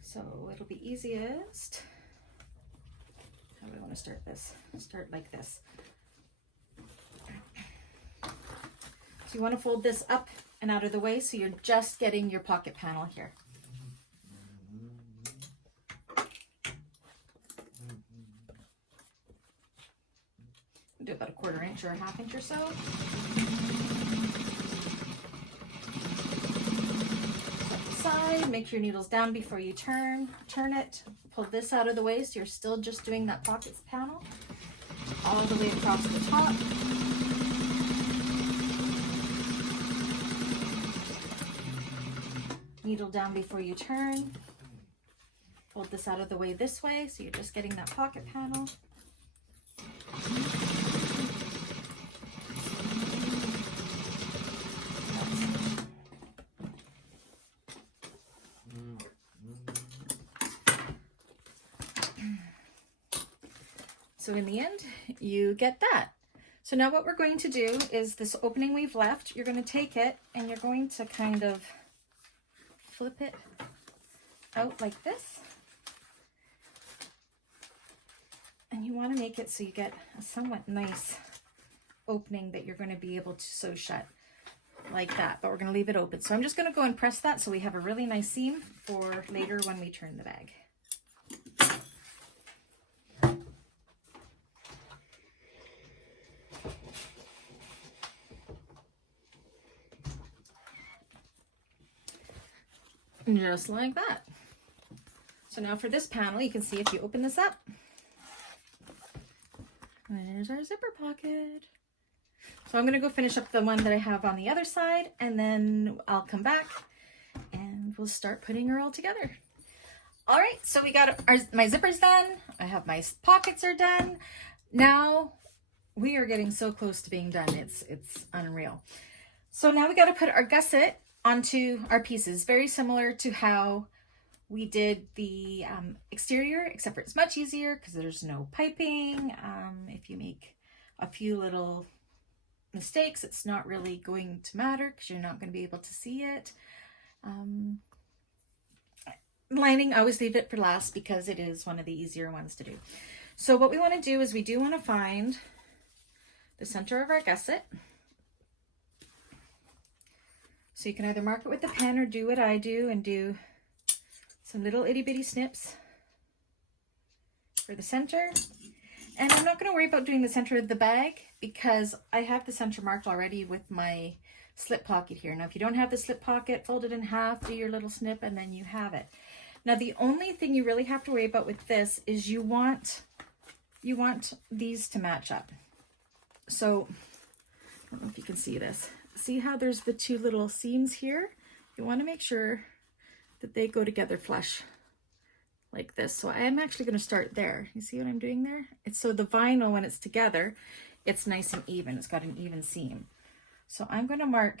So it'll be easiest. How do I want to start this? Start like this. So you want to fold this up and out of the way so you're just getting your pocket panel here. Do about 1/4 inch or 1/2 inch or so. Set the side, make your needles down before you turn it. Pull this out of the way so you're still just doing that pocket panel all the way across the top. Needle down before you turn. fold this out of the way this way, so you're just getting that pocket panel. So in the end, you get that. So now what we're going to do is this opening we've left, you're going to take it and you're going to kind of flip it out like this. And you want to make it so you get a somewhat nice opening that you're going to be able to sew shut like that, but we're going to leave it open. So I'm just going to go and press that so we have a really nice seam for later when we turn the bag. Just like that. So now for this panel, you can see if you open this up, there's our zipper pocket. So I'm going to go finish up the one that I have on the other side, and then I'll come back and we'll start putting her all together. All right, so we got my zippers done. I have my pockets are done. Now we are getting so close to being done. It's unreal. So now we got to put our gusset onto our pieces, very similar to how we did the exterior, except for it's much easier because there's no piping. If you make a few little mistakes, it's not really going to matter because you're not going to be able to see it. Lining, I always leave it for last because it is one of the easier ones to do. So what we want to do is we do want to find the center of our gusset. So you can either mark it with the pen or do what I do and do some little itty bitty snips for the center. And I'm not going to worry about doing the center of the bag because I have the center marked already with my slip pocket here. Now, if you don't have the slip pocket, fold it in half, do your little snip, and then you have it. Now, the only thing you really have to worry about with this is you want these to match up. So, I don't know if you can see this. See how there's the two little seams here? You want to make sure that they go together flush like this. So I am actually going to start there. You see what I'm doing there? It's so the vinyl, when it's together, it's nice and even. It's got an even seam. So I'm going to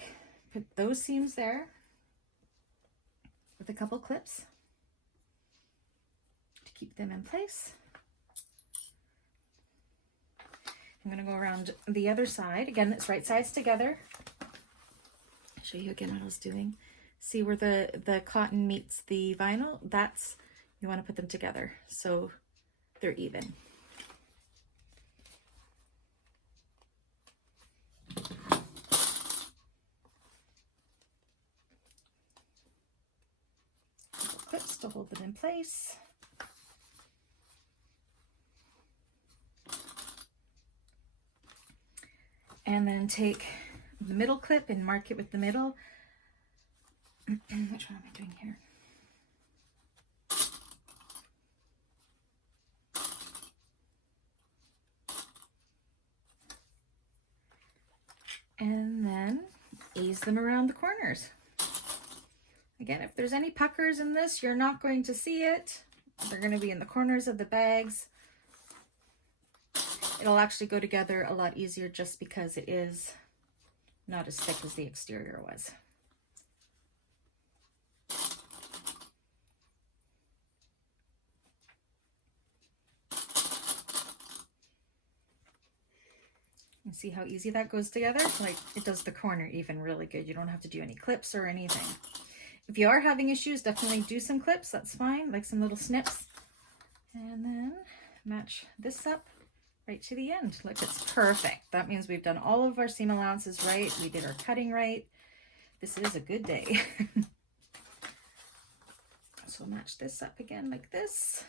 put those seams there with a couple clips to keep them in place. I'm going to go around the other side. Again, it's right sides together. I'll show you again what I was doing. See where the cotton meets the vinyl? You want to put them together so they're even. Clips to hold them in place. And then take the middle clip and mark it with the middle. Which one am I doing here? And then ease them around the corners. Again, if there's any puckers in this, you're not going to see it. They're going to be in the corners of the bags. It'll actually go together a lot easier just because it is not as thick as the exterior was. And see how easy that goes together? Like, it does the corner even really good. You don't have to do any clips or anything. If you are having issues, definitely do some clips. That's fine, like some little snips. And then match this up right to the end. Look, it's perfect. That means we've done all of our seam allowances right. We did our cutting right. This is a good day. So match this up again like this.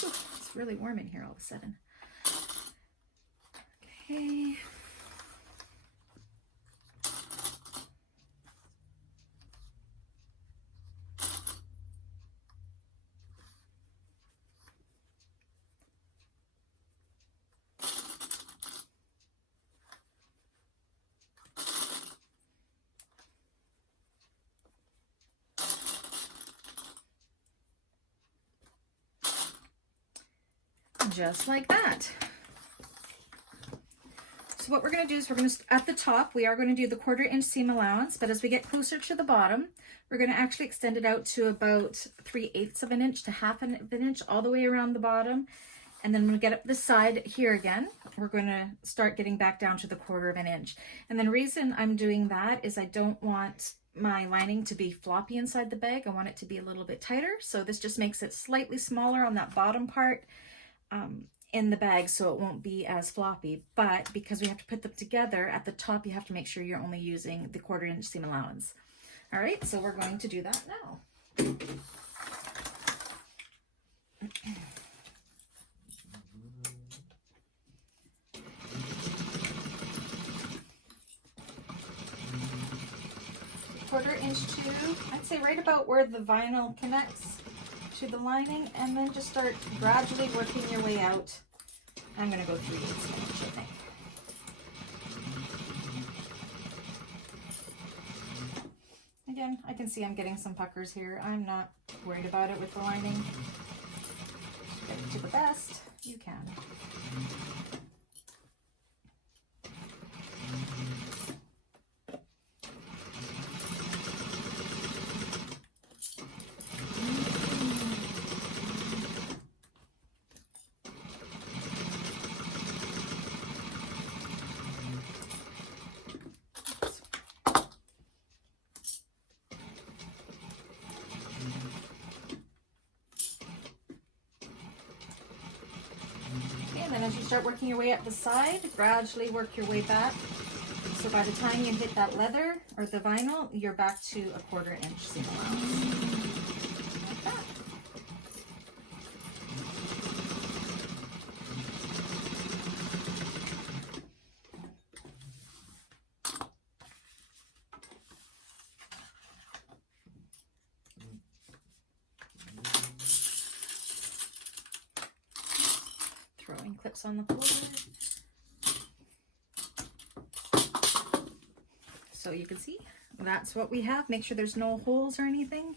It's really warm in here all of a sudden. Okay. just like that. So what we're going to do is we're going to, at the top, we are going to do the 1/4 inch seam allowance, but as we get closer to the bottom, we're going to actually extend it out to about 3/8 of an inch to 1/2 of an inch all the way around the bottom. And then when we get up this side here again, we're going to start getting back down to the 1/4 of an inch. And the reason I'm doing that is I don't want my lining to be floppy inside the bag. I want it to be a little bit tighter. So this just makes it slightly smaller on that bottom part in the bag, so it won't be as floppy. But because we have to put them together, at the top you have to make sure you're only using the 1/4 inch seam allowance. All right, so we're going to do that now. Quarter inch to, I'd say right about where the vinyl connects to the lining, and then just start gradually working your way out. I'm going to go 3/8 of an inch, I think. Again, I can see I'm getting some puckers here. I'm not worried about it with the lining. Get it to the best you can. And then as you start working your way up the side, gradually work your way back. So by the time you hit that leather or the vinyl, you're back to a 1/4 inch seam allowance. Like that. Throwing clips on the floor. So you can see that's what we have. Make sure there's no holes or anything.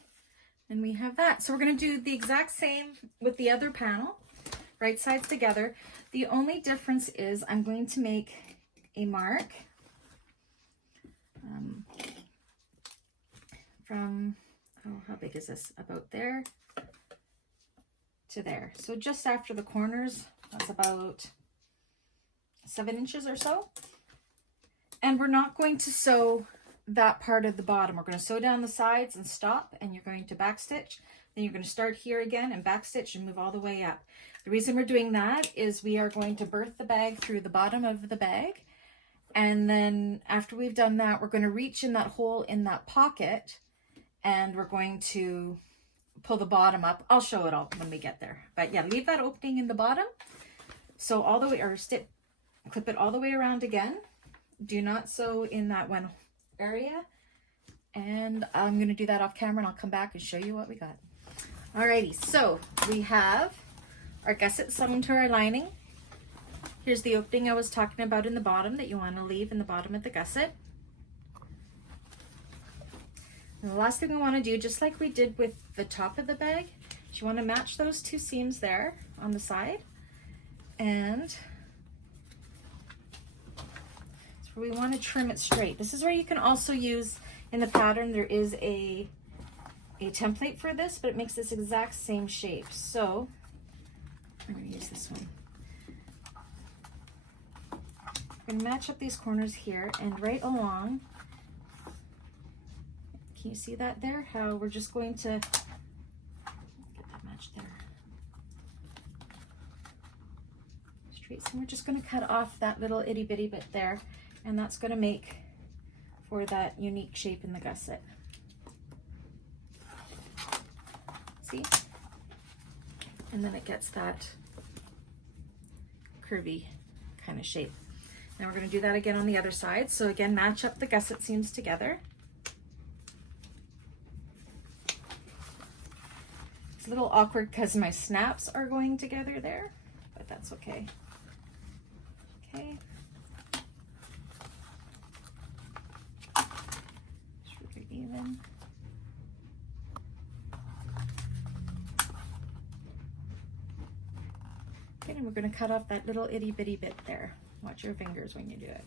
And we have that. So we're going to do the exact same with the other panel, right sides together. The only difference is I'm going to make a mark from, oh, how big is this? About there to there. So just after the corners, that's about 7 inches or so. And we're not going to sew that part of the bottom. We're going to sew down the sides and stop, and you're going to backstitch. Then you're going to start here again and backstitch and move all the way up. The reason we're doing that is we are going to birth the bag through the bottom of the bag. And then after we've done that, we're going to reach in that hole in that pocket, and we're going to pull the bottom up. I'll show it all when we get there. But yeah, leave that opening in the bottom. So all the way, or clip it all the way around again. Do not sew in that one area. And I'm going to do that off camera, and I'll come back and show you what we got. Alrighty, so we have our gusset sewn to our lining. Here's the opening I was talking about in the bottom that you want to leave in the bottom of the gusset. And the last thing we want to do, just like we did with the top of the bag, is you want to match those two seams there on the side. And we want to trim it straight. This is where you can also use, in the pattern, there is a template for this, but it makes this exact same shape. So I'm going to use this one. I'm going to match up these corners here and right along. Can you see that there? How we're just going to get that matched there. Straight. So we're just going to cut off that little itty bitty bit there. And that's going to make for that unique shape in the gusset. See? And then it gets that curvy kind of shape. Now we're going to do that again on the other side. So again, match up the gusset seams together. It's a little awkward because my snaps are going together there, but that's okay. Okay. Even. Okay, and we're going to cut off that little itty bitty bit there. Watch your fingers when you do it.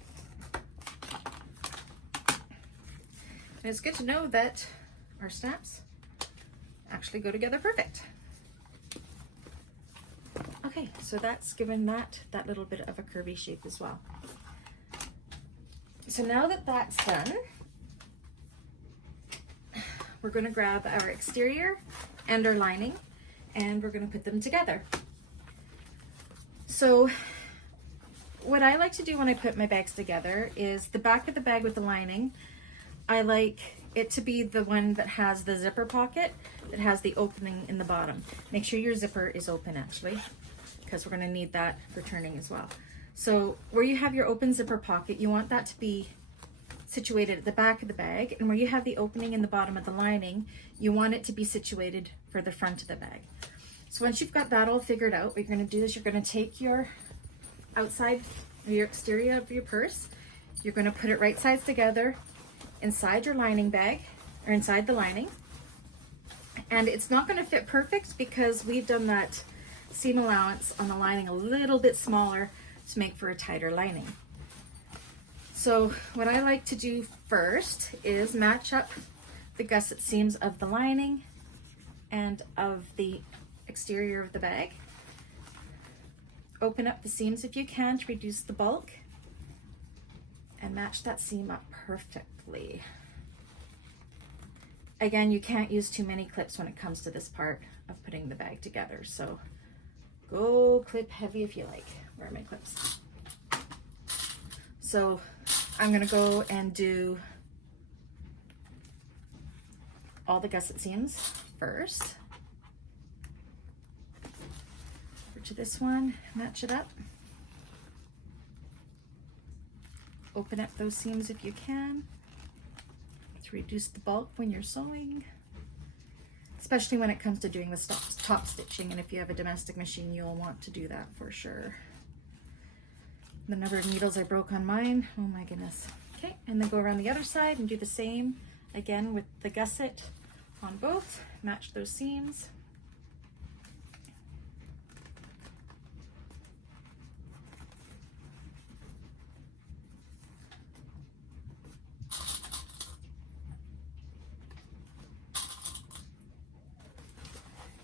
And it's good to know that our snaps actually go together perfect. Okay, so that's given that little bit of a curvy shape as well. So now that that's done, we're going to grab our exterior and our lining, and we're going to put them together. So what I like to do when I put my bags together is the back of the bag with the lining, I like it to be the one that has the zipper pocket, that has the opening in the bottom. Make sure your zipper is open actually, because we're going to need that for turning as well. So where you have your open zipper pocket, you want that to be situated at the back of the bag, and where you have the opening in the bottom of the lining, you want it to be situated for the front of the bag. So once you've got that all figured out, what you're going to do is you're going to take your outside or your exterior of your purse, you're going to put it right sides together inside your lining bag, or inside the lining, and it's not going to fit perfect because we've done that seam allowance on the lining a little bit smaller to make for a tighter lining. So what I like to do first is match up the gusset seams of the lining and of the exterior of the bag. Open up the seams if you can to reduce the bulk, and match that seam up perfectly. Again, you can't use too many clips when it comes to this part of putting the bag together, so go clip heavy if you like. Where are my clips? So I'm gonna go and do all the gusset seams first. Over to this one, match it up. Open up those seams if you can to reduce the bulk when you're sewing, especially when it comes to doing the top stitching. And if you have a domestic machine, you'll want to do that for sure. The number of needles I broke on mine, oh my goodness. Okay, and then go around the other side and do the same again with the gusset on both. Match those seams.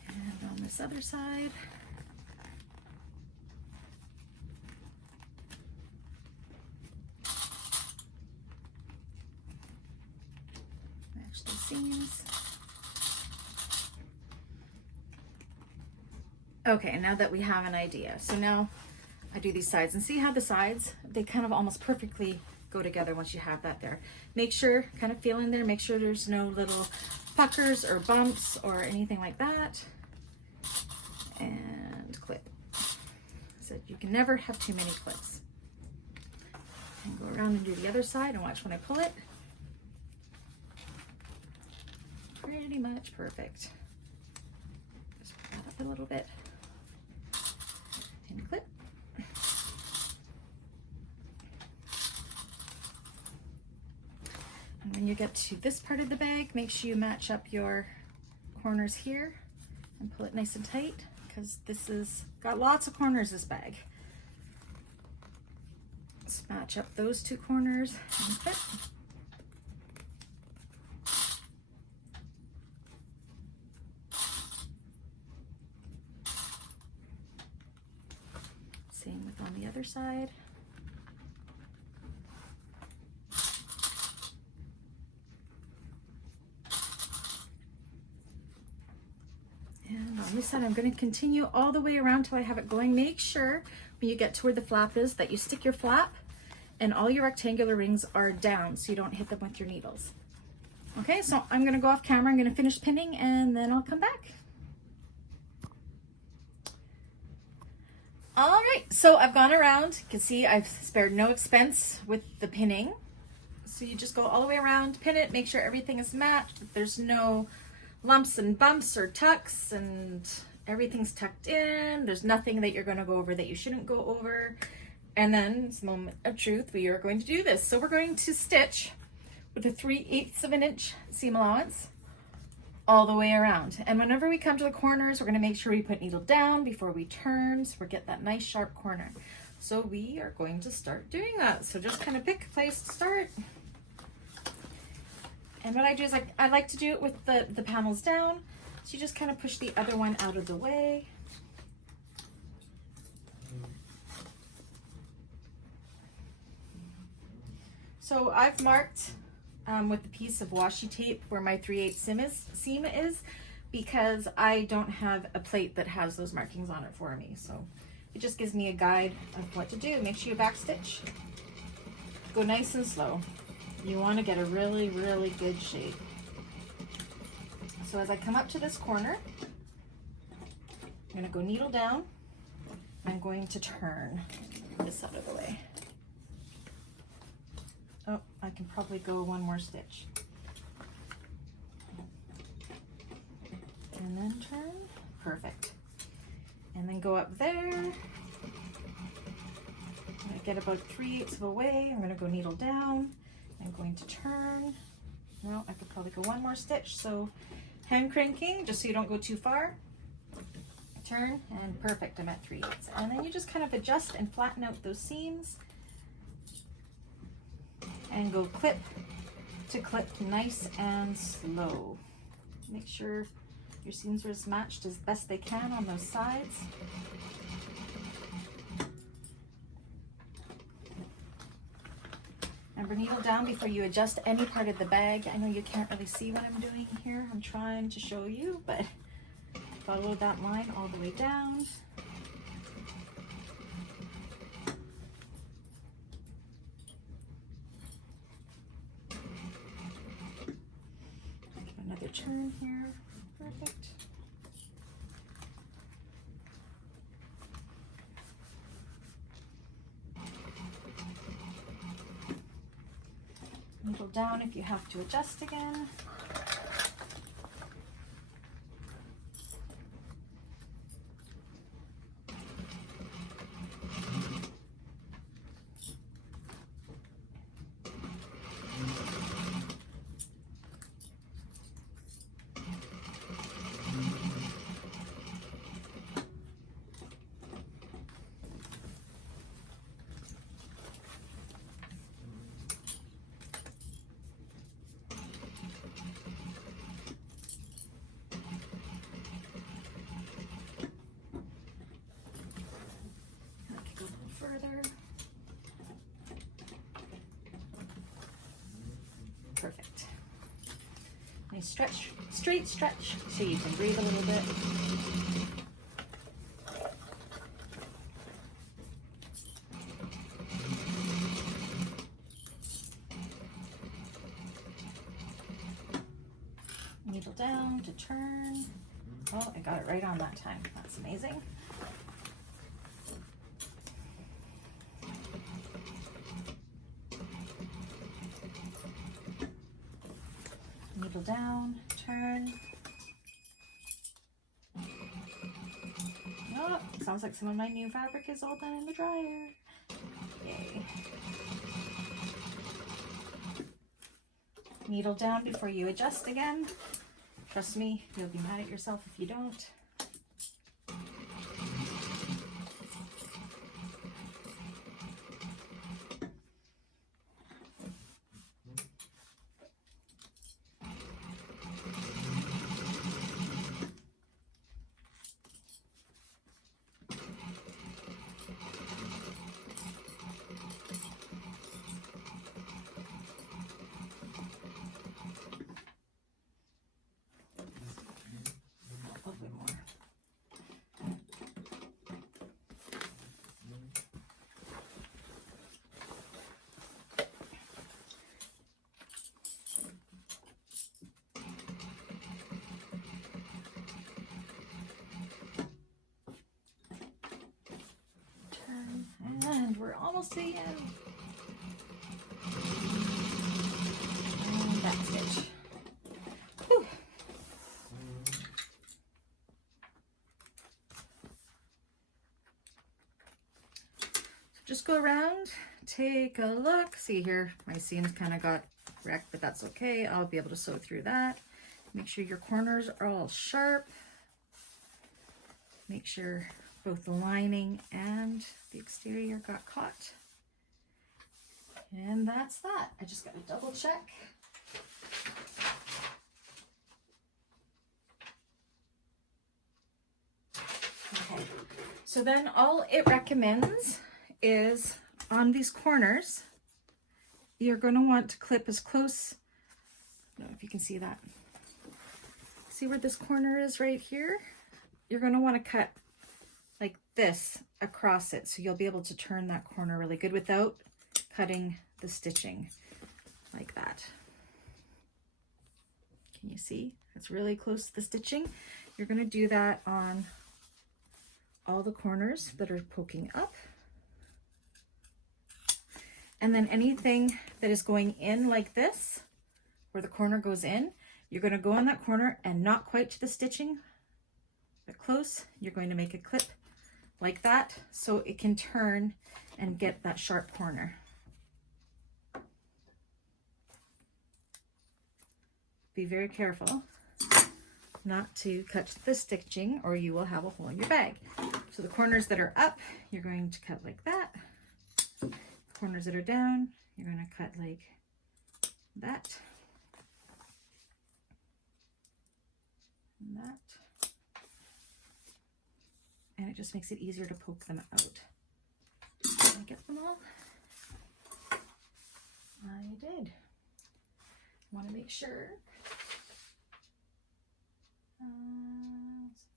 And on this other side. The seams. Okay, now that we have an idea, so now I do these sides, and see how the sides, they kind of almost perfectly go together once you have that there. Make sure, kind of feel in there, make sure there's no little puckers or bumps or anything like that, and clip. So you can never have too many clips. And go around and do the other side, and watch when I pull it. Pretty much perfect. Just put that up a little bit and clip. And when you get to this part of the bag, make sure you match up your corners here and pull it nice and tight, because this has got lots of corners, this bag. Let's match up those two corners and clip. Same with on the other side. And on this side, I'm going to continue all the way around till I have it going. Make sure when you get to where the flap is that you stick your flap and all your rectangular rings are down so you don't hit them with your needles. Okay, so I'm going to go off camera. I'm going to finish pinning and then I'll come back. All right, so I've gone around. You can see I've spared no expense with the pinning. So you just go all the way around, pin it, make sure everything is matched, that there's no lumps and bumps or tucks, and everything's tucked in. There's nothing that you're going to go over that you shouldn't go over. And then it's the moment of truth. We are going to do this. So we're going to stitch with a 3/8 of an inch seam allowance all the way around. And whenever we come to the corners, we're going to make sure we put needle down before we turn, so we get that nice sharp corner. So we are going to start doing that. So just kind of pick a place to start. And what I do is I like to do it with the panels down. So you just kind of push the other one out of the way. So I've marked with a piece of washi tape where my 3/8 seam is, because I don't have a plate that has those markings on it for me. So it just gives me a guide of what to do. Make sure you backstitch. Go nice and slow. You want to get a really, really good shape. So as I come up to this corner, I'm going to go needle down. I'm going to turn this out of the way. Oh, I can probably go one more stitch. And then turn. Perfect. And then go up there. I'm going to get about 3/8 of a way. I'm going to go needle down. I'm going to turn. No, I could probably go one more stitch. So hand cranking, just so you don't go too far. Turn, and perfect, I'm at 3/8. And then you just kind of adjust and flatten out those seams. And go clip to clip, nice and slow. Make sure your seams are as matched as best they can on those sides. Remember, needle down before you adjust any part of the bag. I know you can't really see what I'm doing here. I'm trying to show you, but follow that line all the way down. Another turn here. Perfect. Needle down if you have to adjust again. Further. Perfect. Nice stretch, straight stretch, so you can breathe a little bit. Needle down to turn. Oh, I got it right on that time. That's amazing. Needle down, turn. Oh, sounds like some of my new fabric is all done in the dryer. Yay. Needle down before you adjust again. Trust me, you'll be mad at yourself if you don't. And we're almost to the end. And backstitch. Whew. Just go around, take a look. See here, my seams kind of got wrecked, but that's okay. I'll be able to sew through that. Make sure your corners are all sharp. Make sure both the lining and the exterior got caught. And that's that. I just got to double check. Okay, so then all it recommends is on these corners, you're going to want to clip as close, I don't know if you can see that. See where this corner is right here? You're going to want to cut like this across it, so you'll be able to turn that corner really good without cutting the stitching like that. Can you see? It's really close to the stitching. You're going to do that on all the corners that are poking up. And then anything that is going in like this, where the corner goes in, you're going to go on that corner and not quite to the stitching, but close. You're going to make a clip like that so it can turn and get that sharp corner. Be very careful not to cut the stitching or you will have a hole in your bag. So the corners that are up, you're going to cut like that. Corners that are down, you're going to cut like that. And that. And it just makes it easier to poke them out. Did I get them all? I did. I want to make sure. So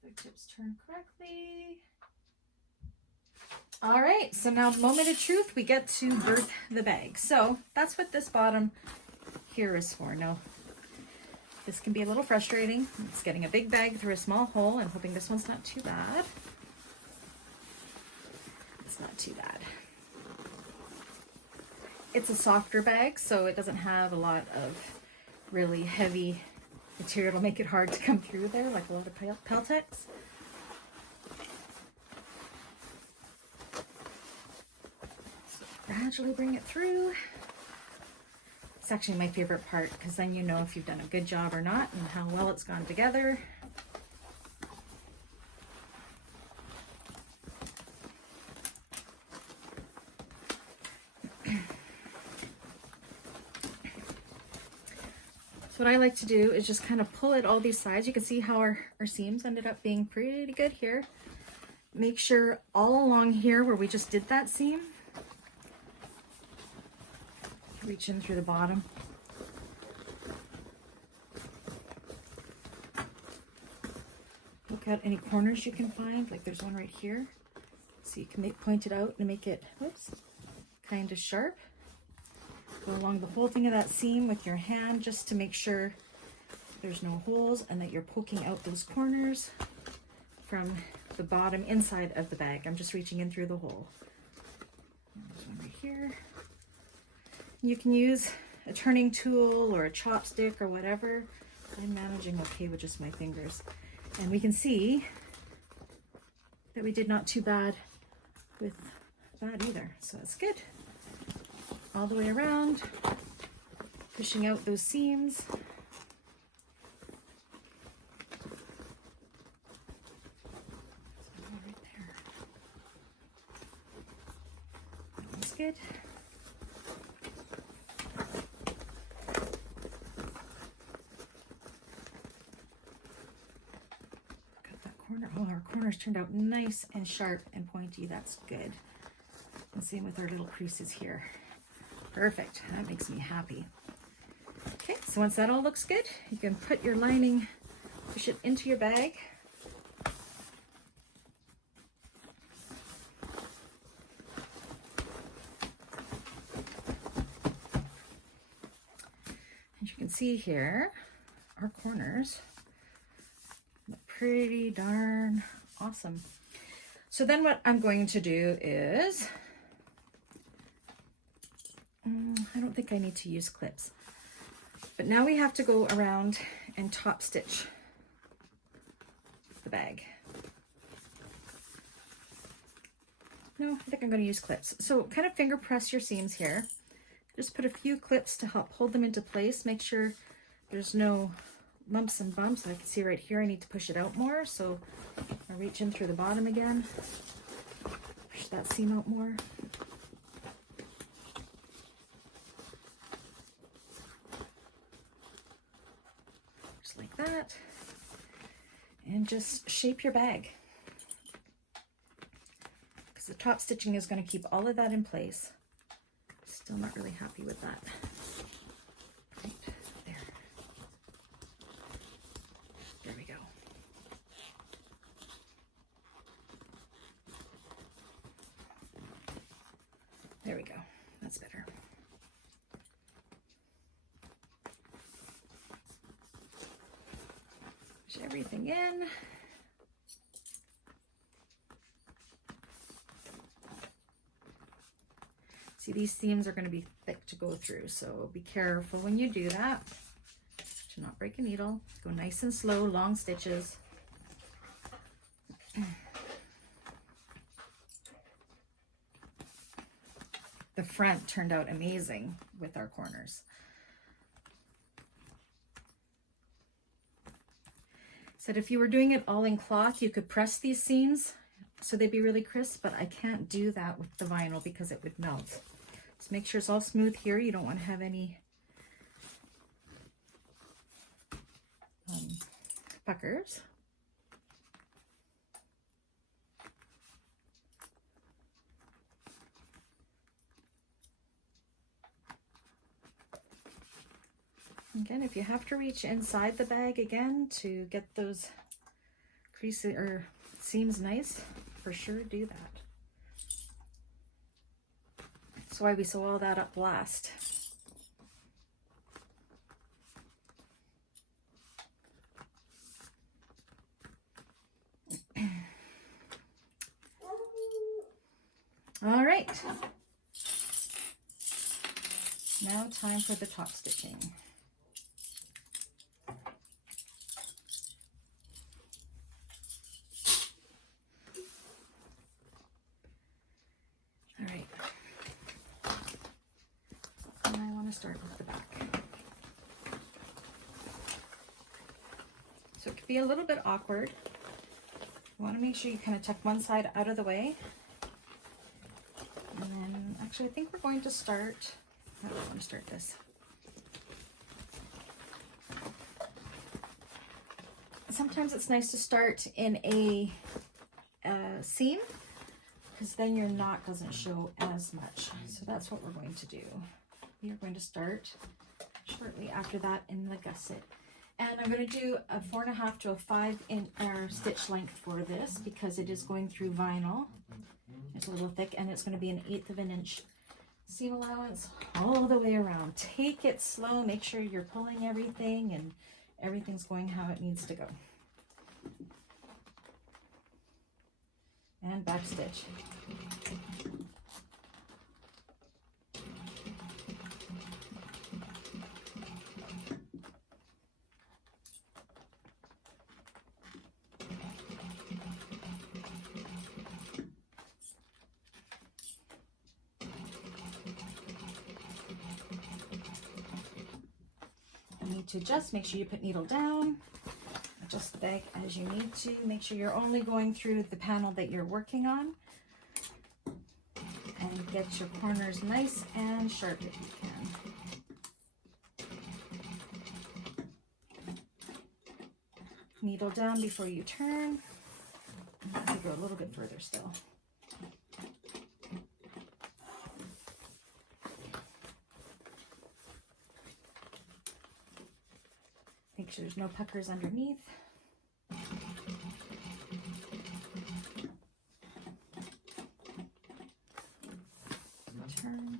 the tips turn correctly. All right, so now the moment of truth, we get to birth the bag. So that's what this bottom here is for. Now, this can be a little frustrating. It's getting a big bag through a small hole. I'm hoping this one's not too bad. It's not too bad. It's a softer bag, so it doesn't have a lot of really heavy material to make it hard to come through there, like a lot of Peltex. So gradually bring it through. It's actually my favorite part because then you know if you've done a good job or not and how well it's gone together. So what I like to do is just kind of pull at all these sides. You can see how our seams ended up being pretty good here. Make sure all along here where we just did that seam, reach in through the bottom. Look at any corners you can find, like there's one right here. So you can point it out and make it, whoops, kind of sharp. Go along the whole thing of that seam with your hand just to make sure there's no holes and that you're poking out those corners from the bottom inside of the bag. I'm just reaching in through the hole. There's one right here. You can use a turning tool or a chopstick or whatever. I'm managing okay with just my fingers. And we can see that we did not too bad with that either. So that's good. All the way around, pushing out those seams. Right there. That one's good. Cut that corner. Oh, our corners turned out nice and sharp and pointy. That's good. And same with our little creases here. Perfect. That makes me happy. Okay, so once that all looks good, you can put your lining, push it into your bag. As you can see here, our corners look pretty darn awesome. So then what I'm going to do is, I don't think I need to use clips, but now we have to go around and top stitch the bag. No, I think I'm going to use clips. So kind of finger press your seams here. Just put a few clips to help hold them into place. Make sure there's no lumps and bumps. I can see right here I need to push it out more, so I reach in through the bottom again, push that seam out more. Just like that. And just shape your bag, because the top stitching is going to keep all of that in place. Still not really happy with that. Right there. There we go. There we go. That's better. Push everything in. See, these seams are going to be thick to go through, so be careful when you do that to not break a needle. Go nice and slow, long stitches. The front turned out amazing with our corners. Said if you were doing it all in cloth, you could press these seams so they'd be really crisp, but I can't do that with the vinyl because it would melt. So make sure it's all smooth here. You don't want to have any puckers. Again, if you have to reach inside the bag again to get those creases or seams nice, for sure do that. That's why we sew all that up last. All right. Now time for the top stitching. Start with the back. So it could be a little bit awkward. You want to make sure you kind of tuck one side out of the way. And then, actually, I think we're going to start, I don't want to start this. Sometimes it's nice to start in a seam, because then your knot doesn't show as much. So that's what we're going to do. You're going to start shortly after that in the gusset. And I'm going to do a 4.5 to a 5 inch stitch length for this because it is going through vinyl. It's a little thick, and it's going to be an 1/8 of an inch seam allowance all the way around. Take it slow, make sure you're pulling everything and everything's going how it needs to go. And back stitch. To just make sure you put needle down, adjust the bag as you need to, make sure you're only going through the panel that you're working on, and get your corners nice and sharp if you can. Needle down before you turn, and go a little bit further still. Make sure there's no puckers underneath. Turn.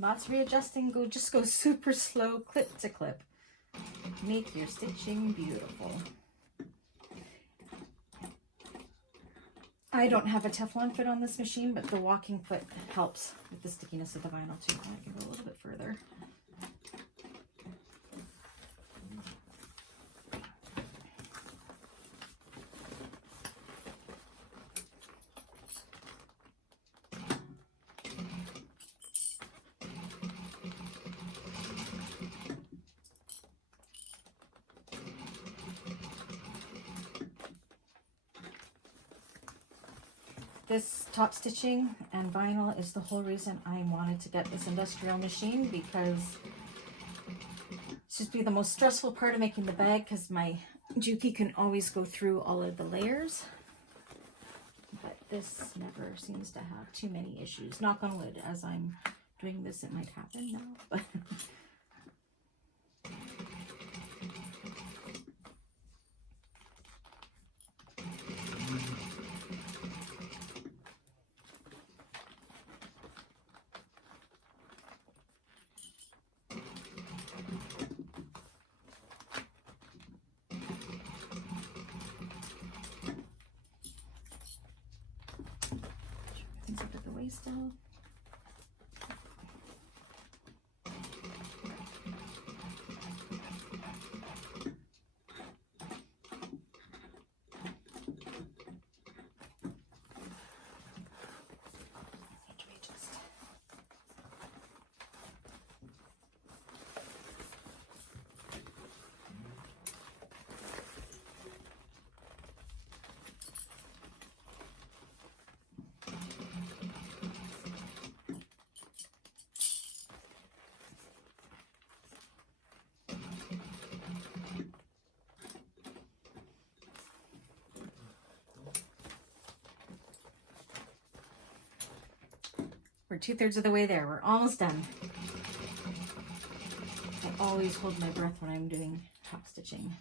Lots readjusting, just go super slow, clip to clip. Make your stitching beautiful. I don't have a Teflon foot on this machine, but the walking foot helps with the stickiness of the vinyl too. I can go a little bit further. This top stitching and vinyl is the whole reason I wanted to get this industrial machine, because it's just be the most stressful part of making the bag, because my Juki can always go through all of the layers. But this never seems to have too many issues. Knock on wood, as I'm doing this, it might happen now. But things up at the waist still. We're 2/3 of the way there. We're almost done. I always hold my breath when I'm doing top stitching.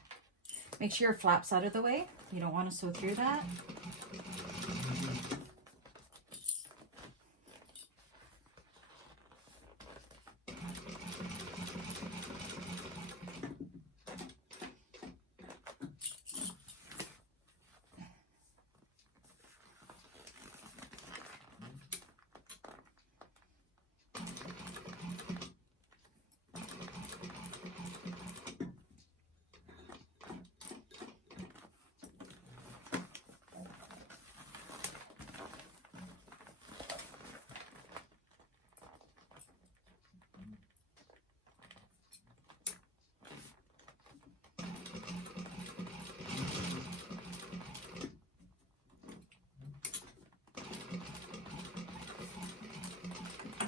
Make sure your flap's out of the way. You don't want to sew through that.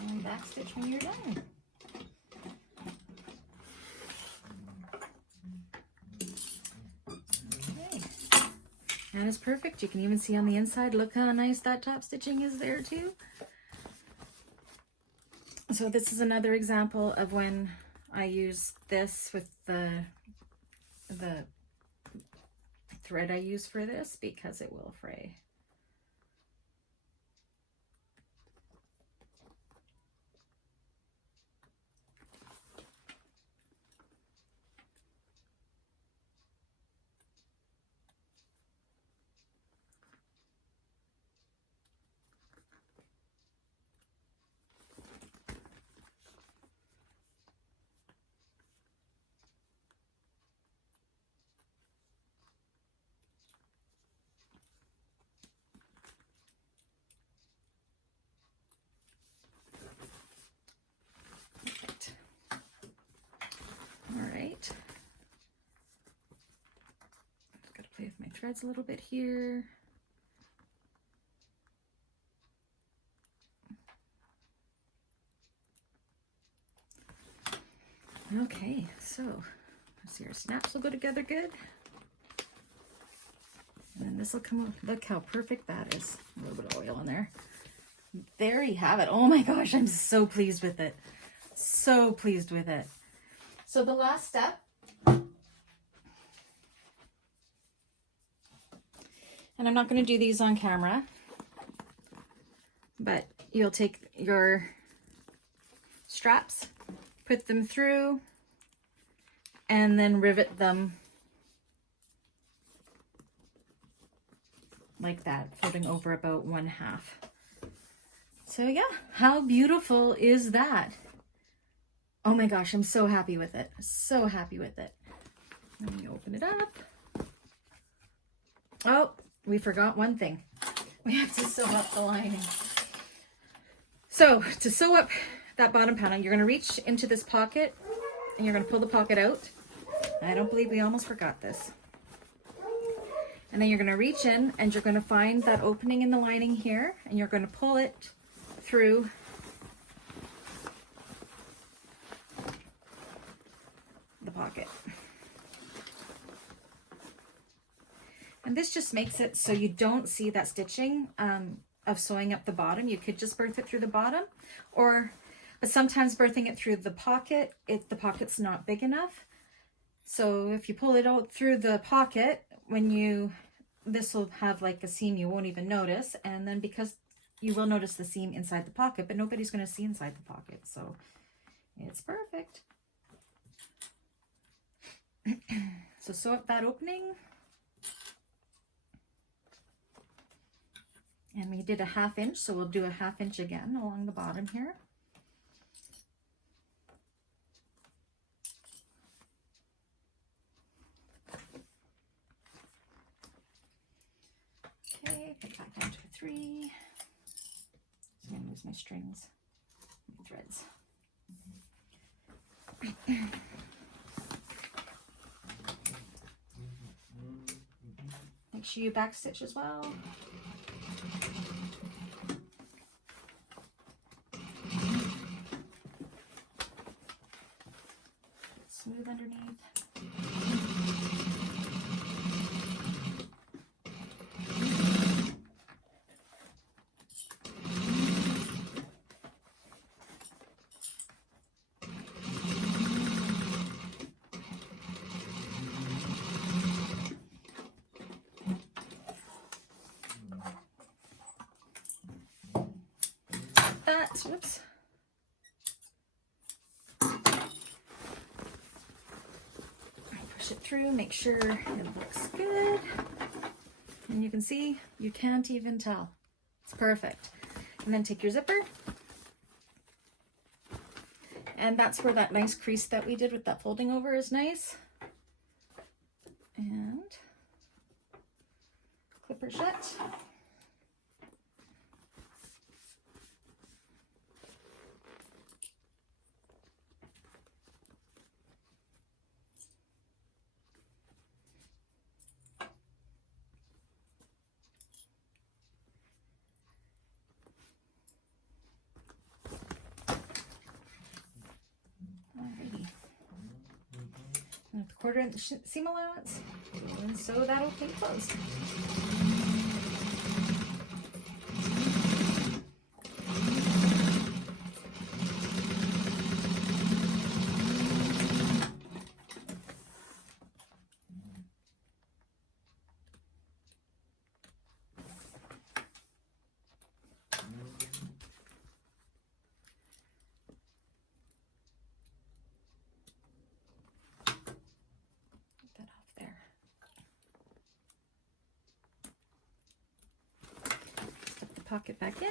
And back stitch when you're done. Okay. That is perfect. You can even see on the inside, look how nice that top stitching is there too. So this is another example of when I use this with the thread I use for this, because it will fray. With my threads a little bit here. Okay, so let's see, our snaps will go together good. And then this will come up. Look how perfect that is. A little bit of oil in there. There you have it. Oh my gosh, I'm so pleased with it. So pleased with it. So the last step, and I'm not going to do these on camera, but you'll take your straps, put them through, and then rivet them like that, folding over about 1/2. So yeah, how beautiful is that? Oh my gosh, I'm so happy with it. So happy with it. Let me open it up. Oh, we forgot one thing. We have to sew up the lining. So to sew up that bottom panel, you're gonna reach into this pocket and you're gonna pull the pocket out. I don't believe we almost forgot this. And then you're gonna reach in and you're gonna find that opening in the lining here and you're gonna pull it through the pocket. And this just makes it so you don't see that stitching of sewing up the bottom. You could just berth it through the bottom, but sometimes berthing it through the pocket, if the pocket's not big enough. So if you pull it out through the pocket, this will have like a seam you won't even notice. And then because you will notice the seam inside the pocket, but nobody's going to see inside the pocket. So it's perfect. So sew up that opening. And we did a 1/2 inch, so we'll do a 1/2 inch again along the bottom here. Okay, put that down to a 3. I'm going to lose my strings, my threads. Make sure you back stitch as well. Smooth underneath. Whoops. Push it through, make sure it looks good. And you can see, you can't even tell. It's perfect. And then take your zipper. And that's where that nice crease that we did with that folding over is nice. And clip her shut. With the 1/4 inch seam allowance, and sew that open closed. Pocket back in.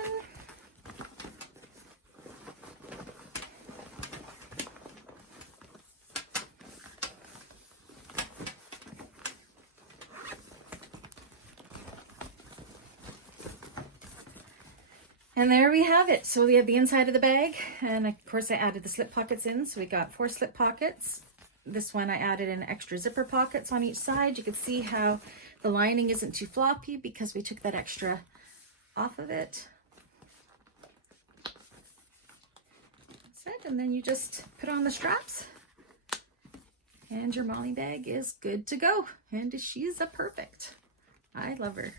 And there we have it. So we have the inside of the bag, and of course I added the slip pockets in. So we got 4 slip pockets. This one I added in extra zipper pockets on each side. You can see how the lining isn't too floppy because we took that extra off of it. That's it. And then you just put on the straps and your Molly bag is good to go. And she's a perfect. I love her.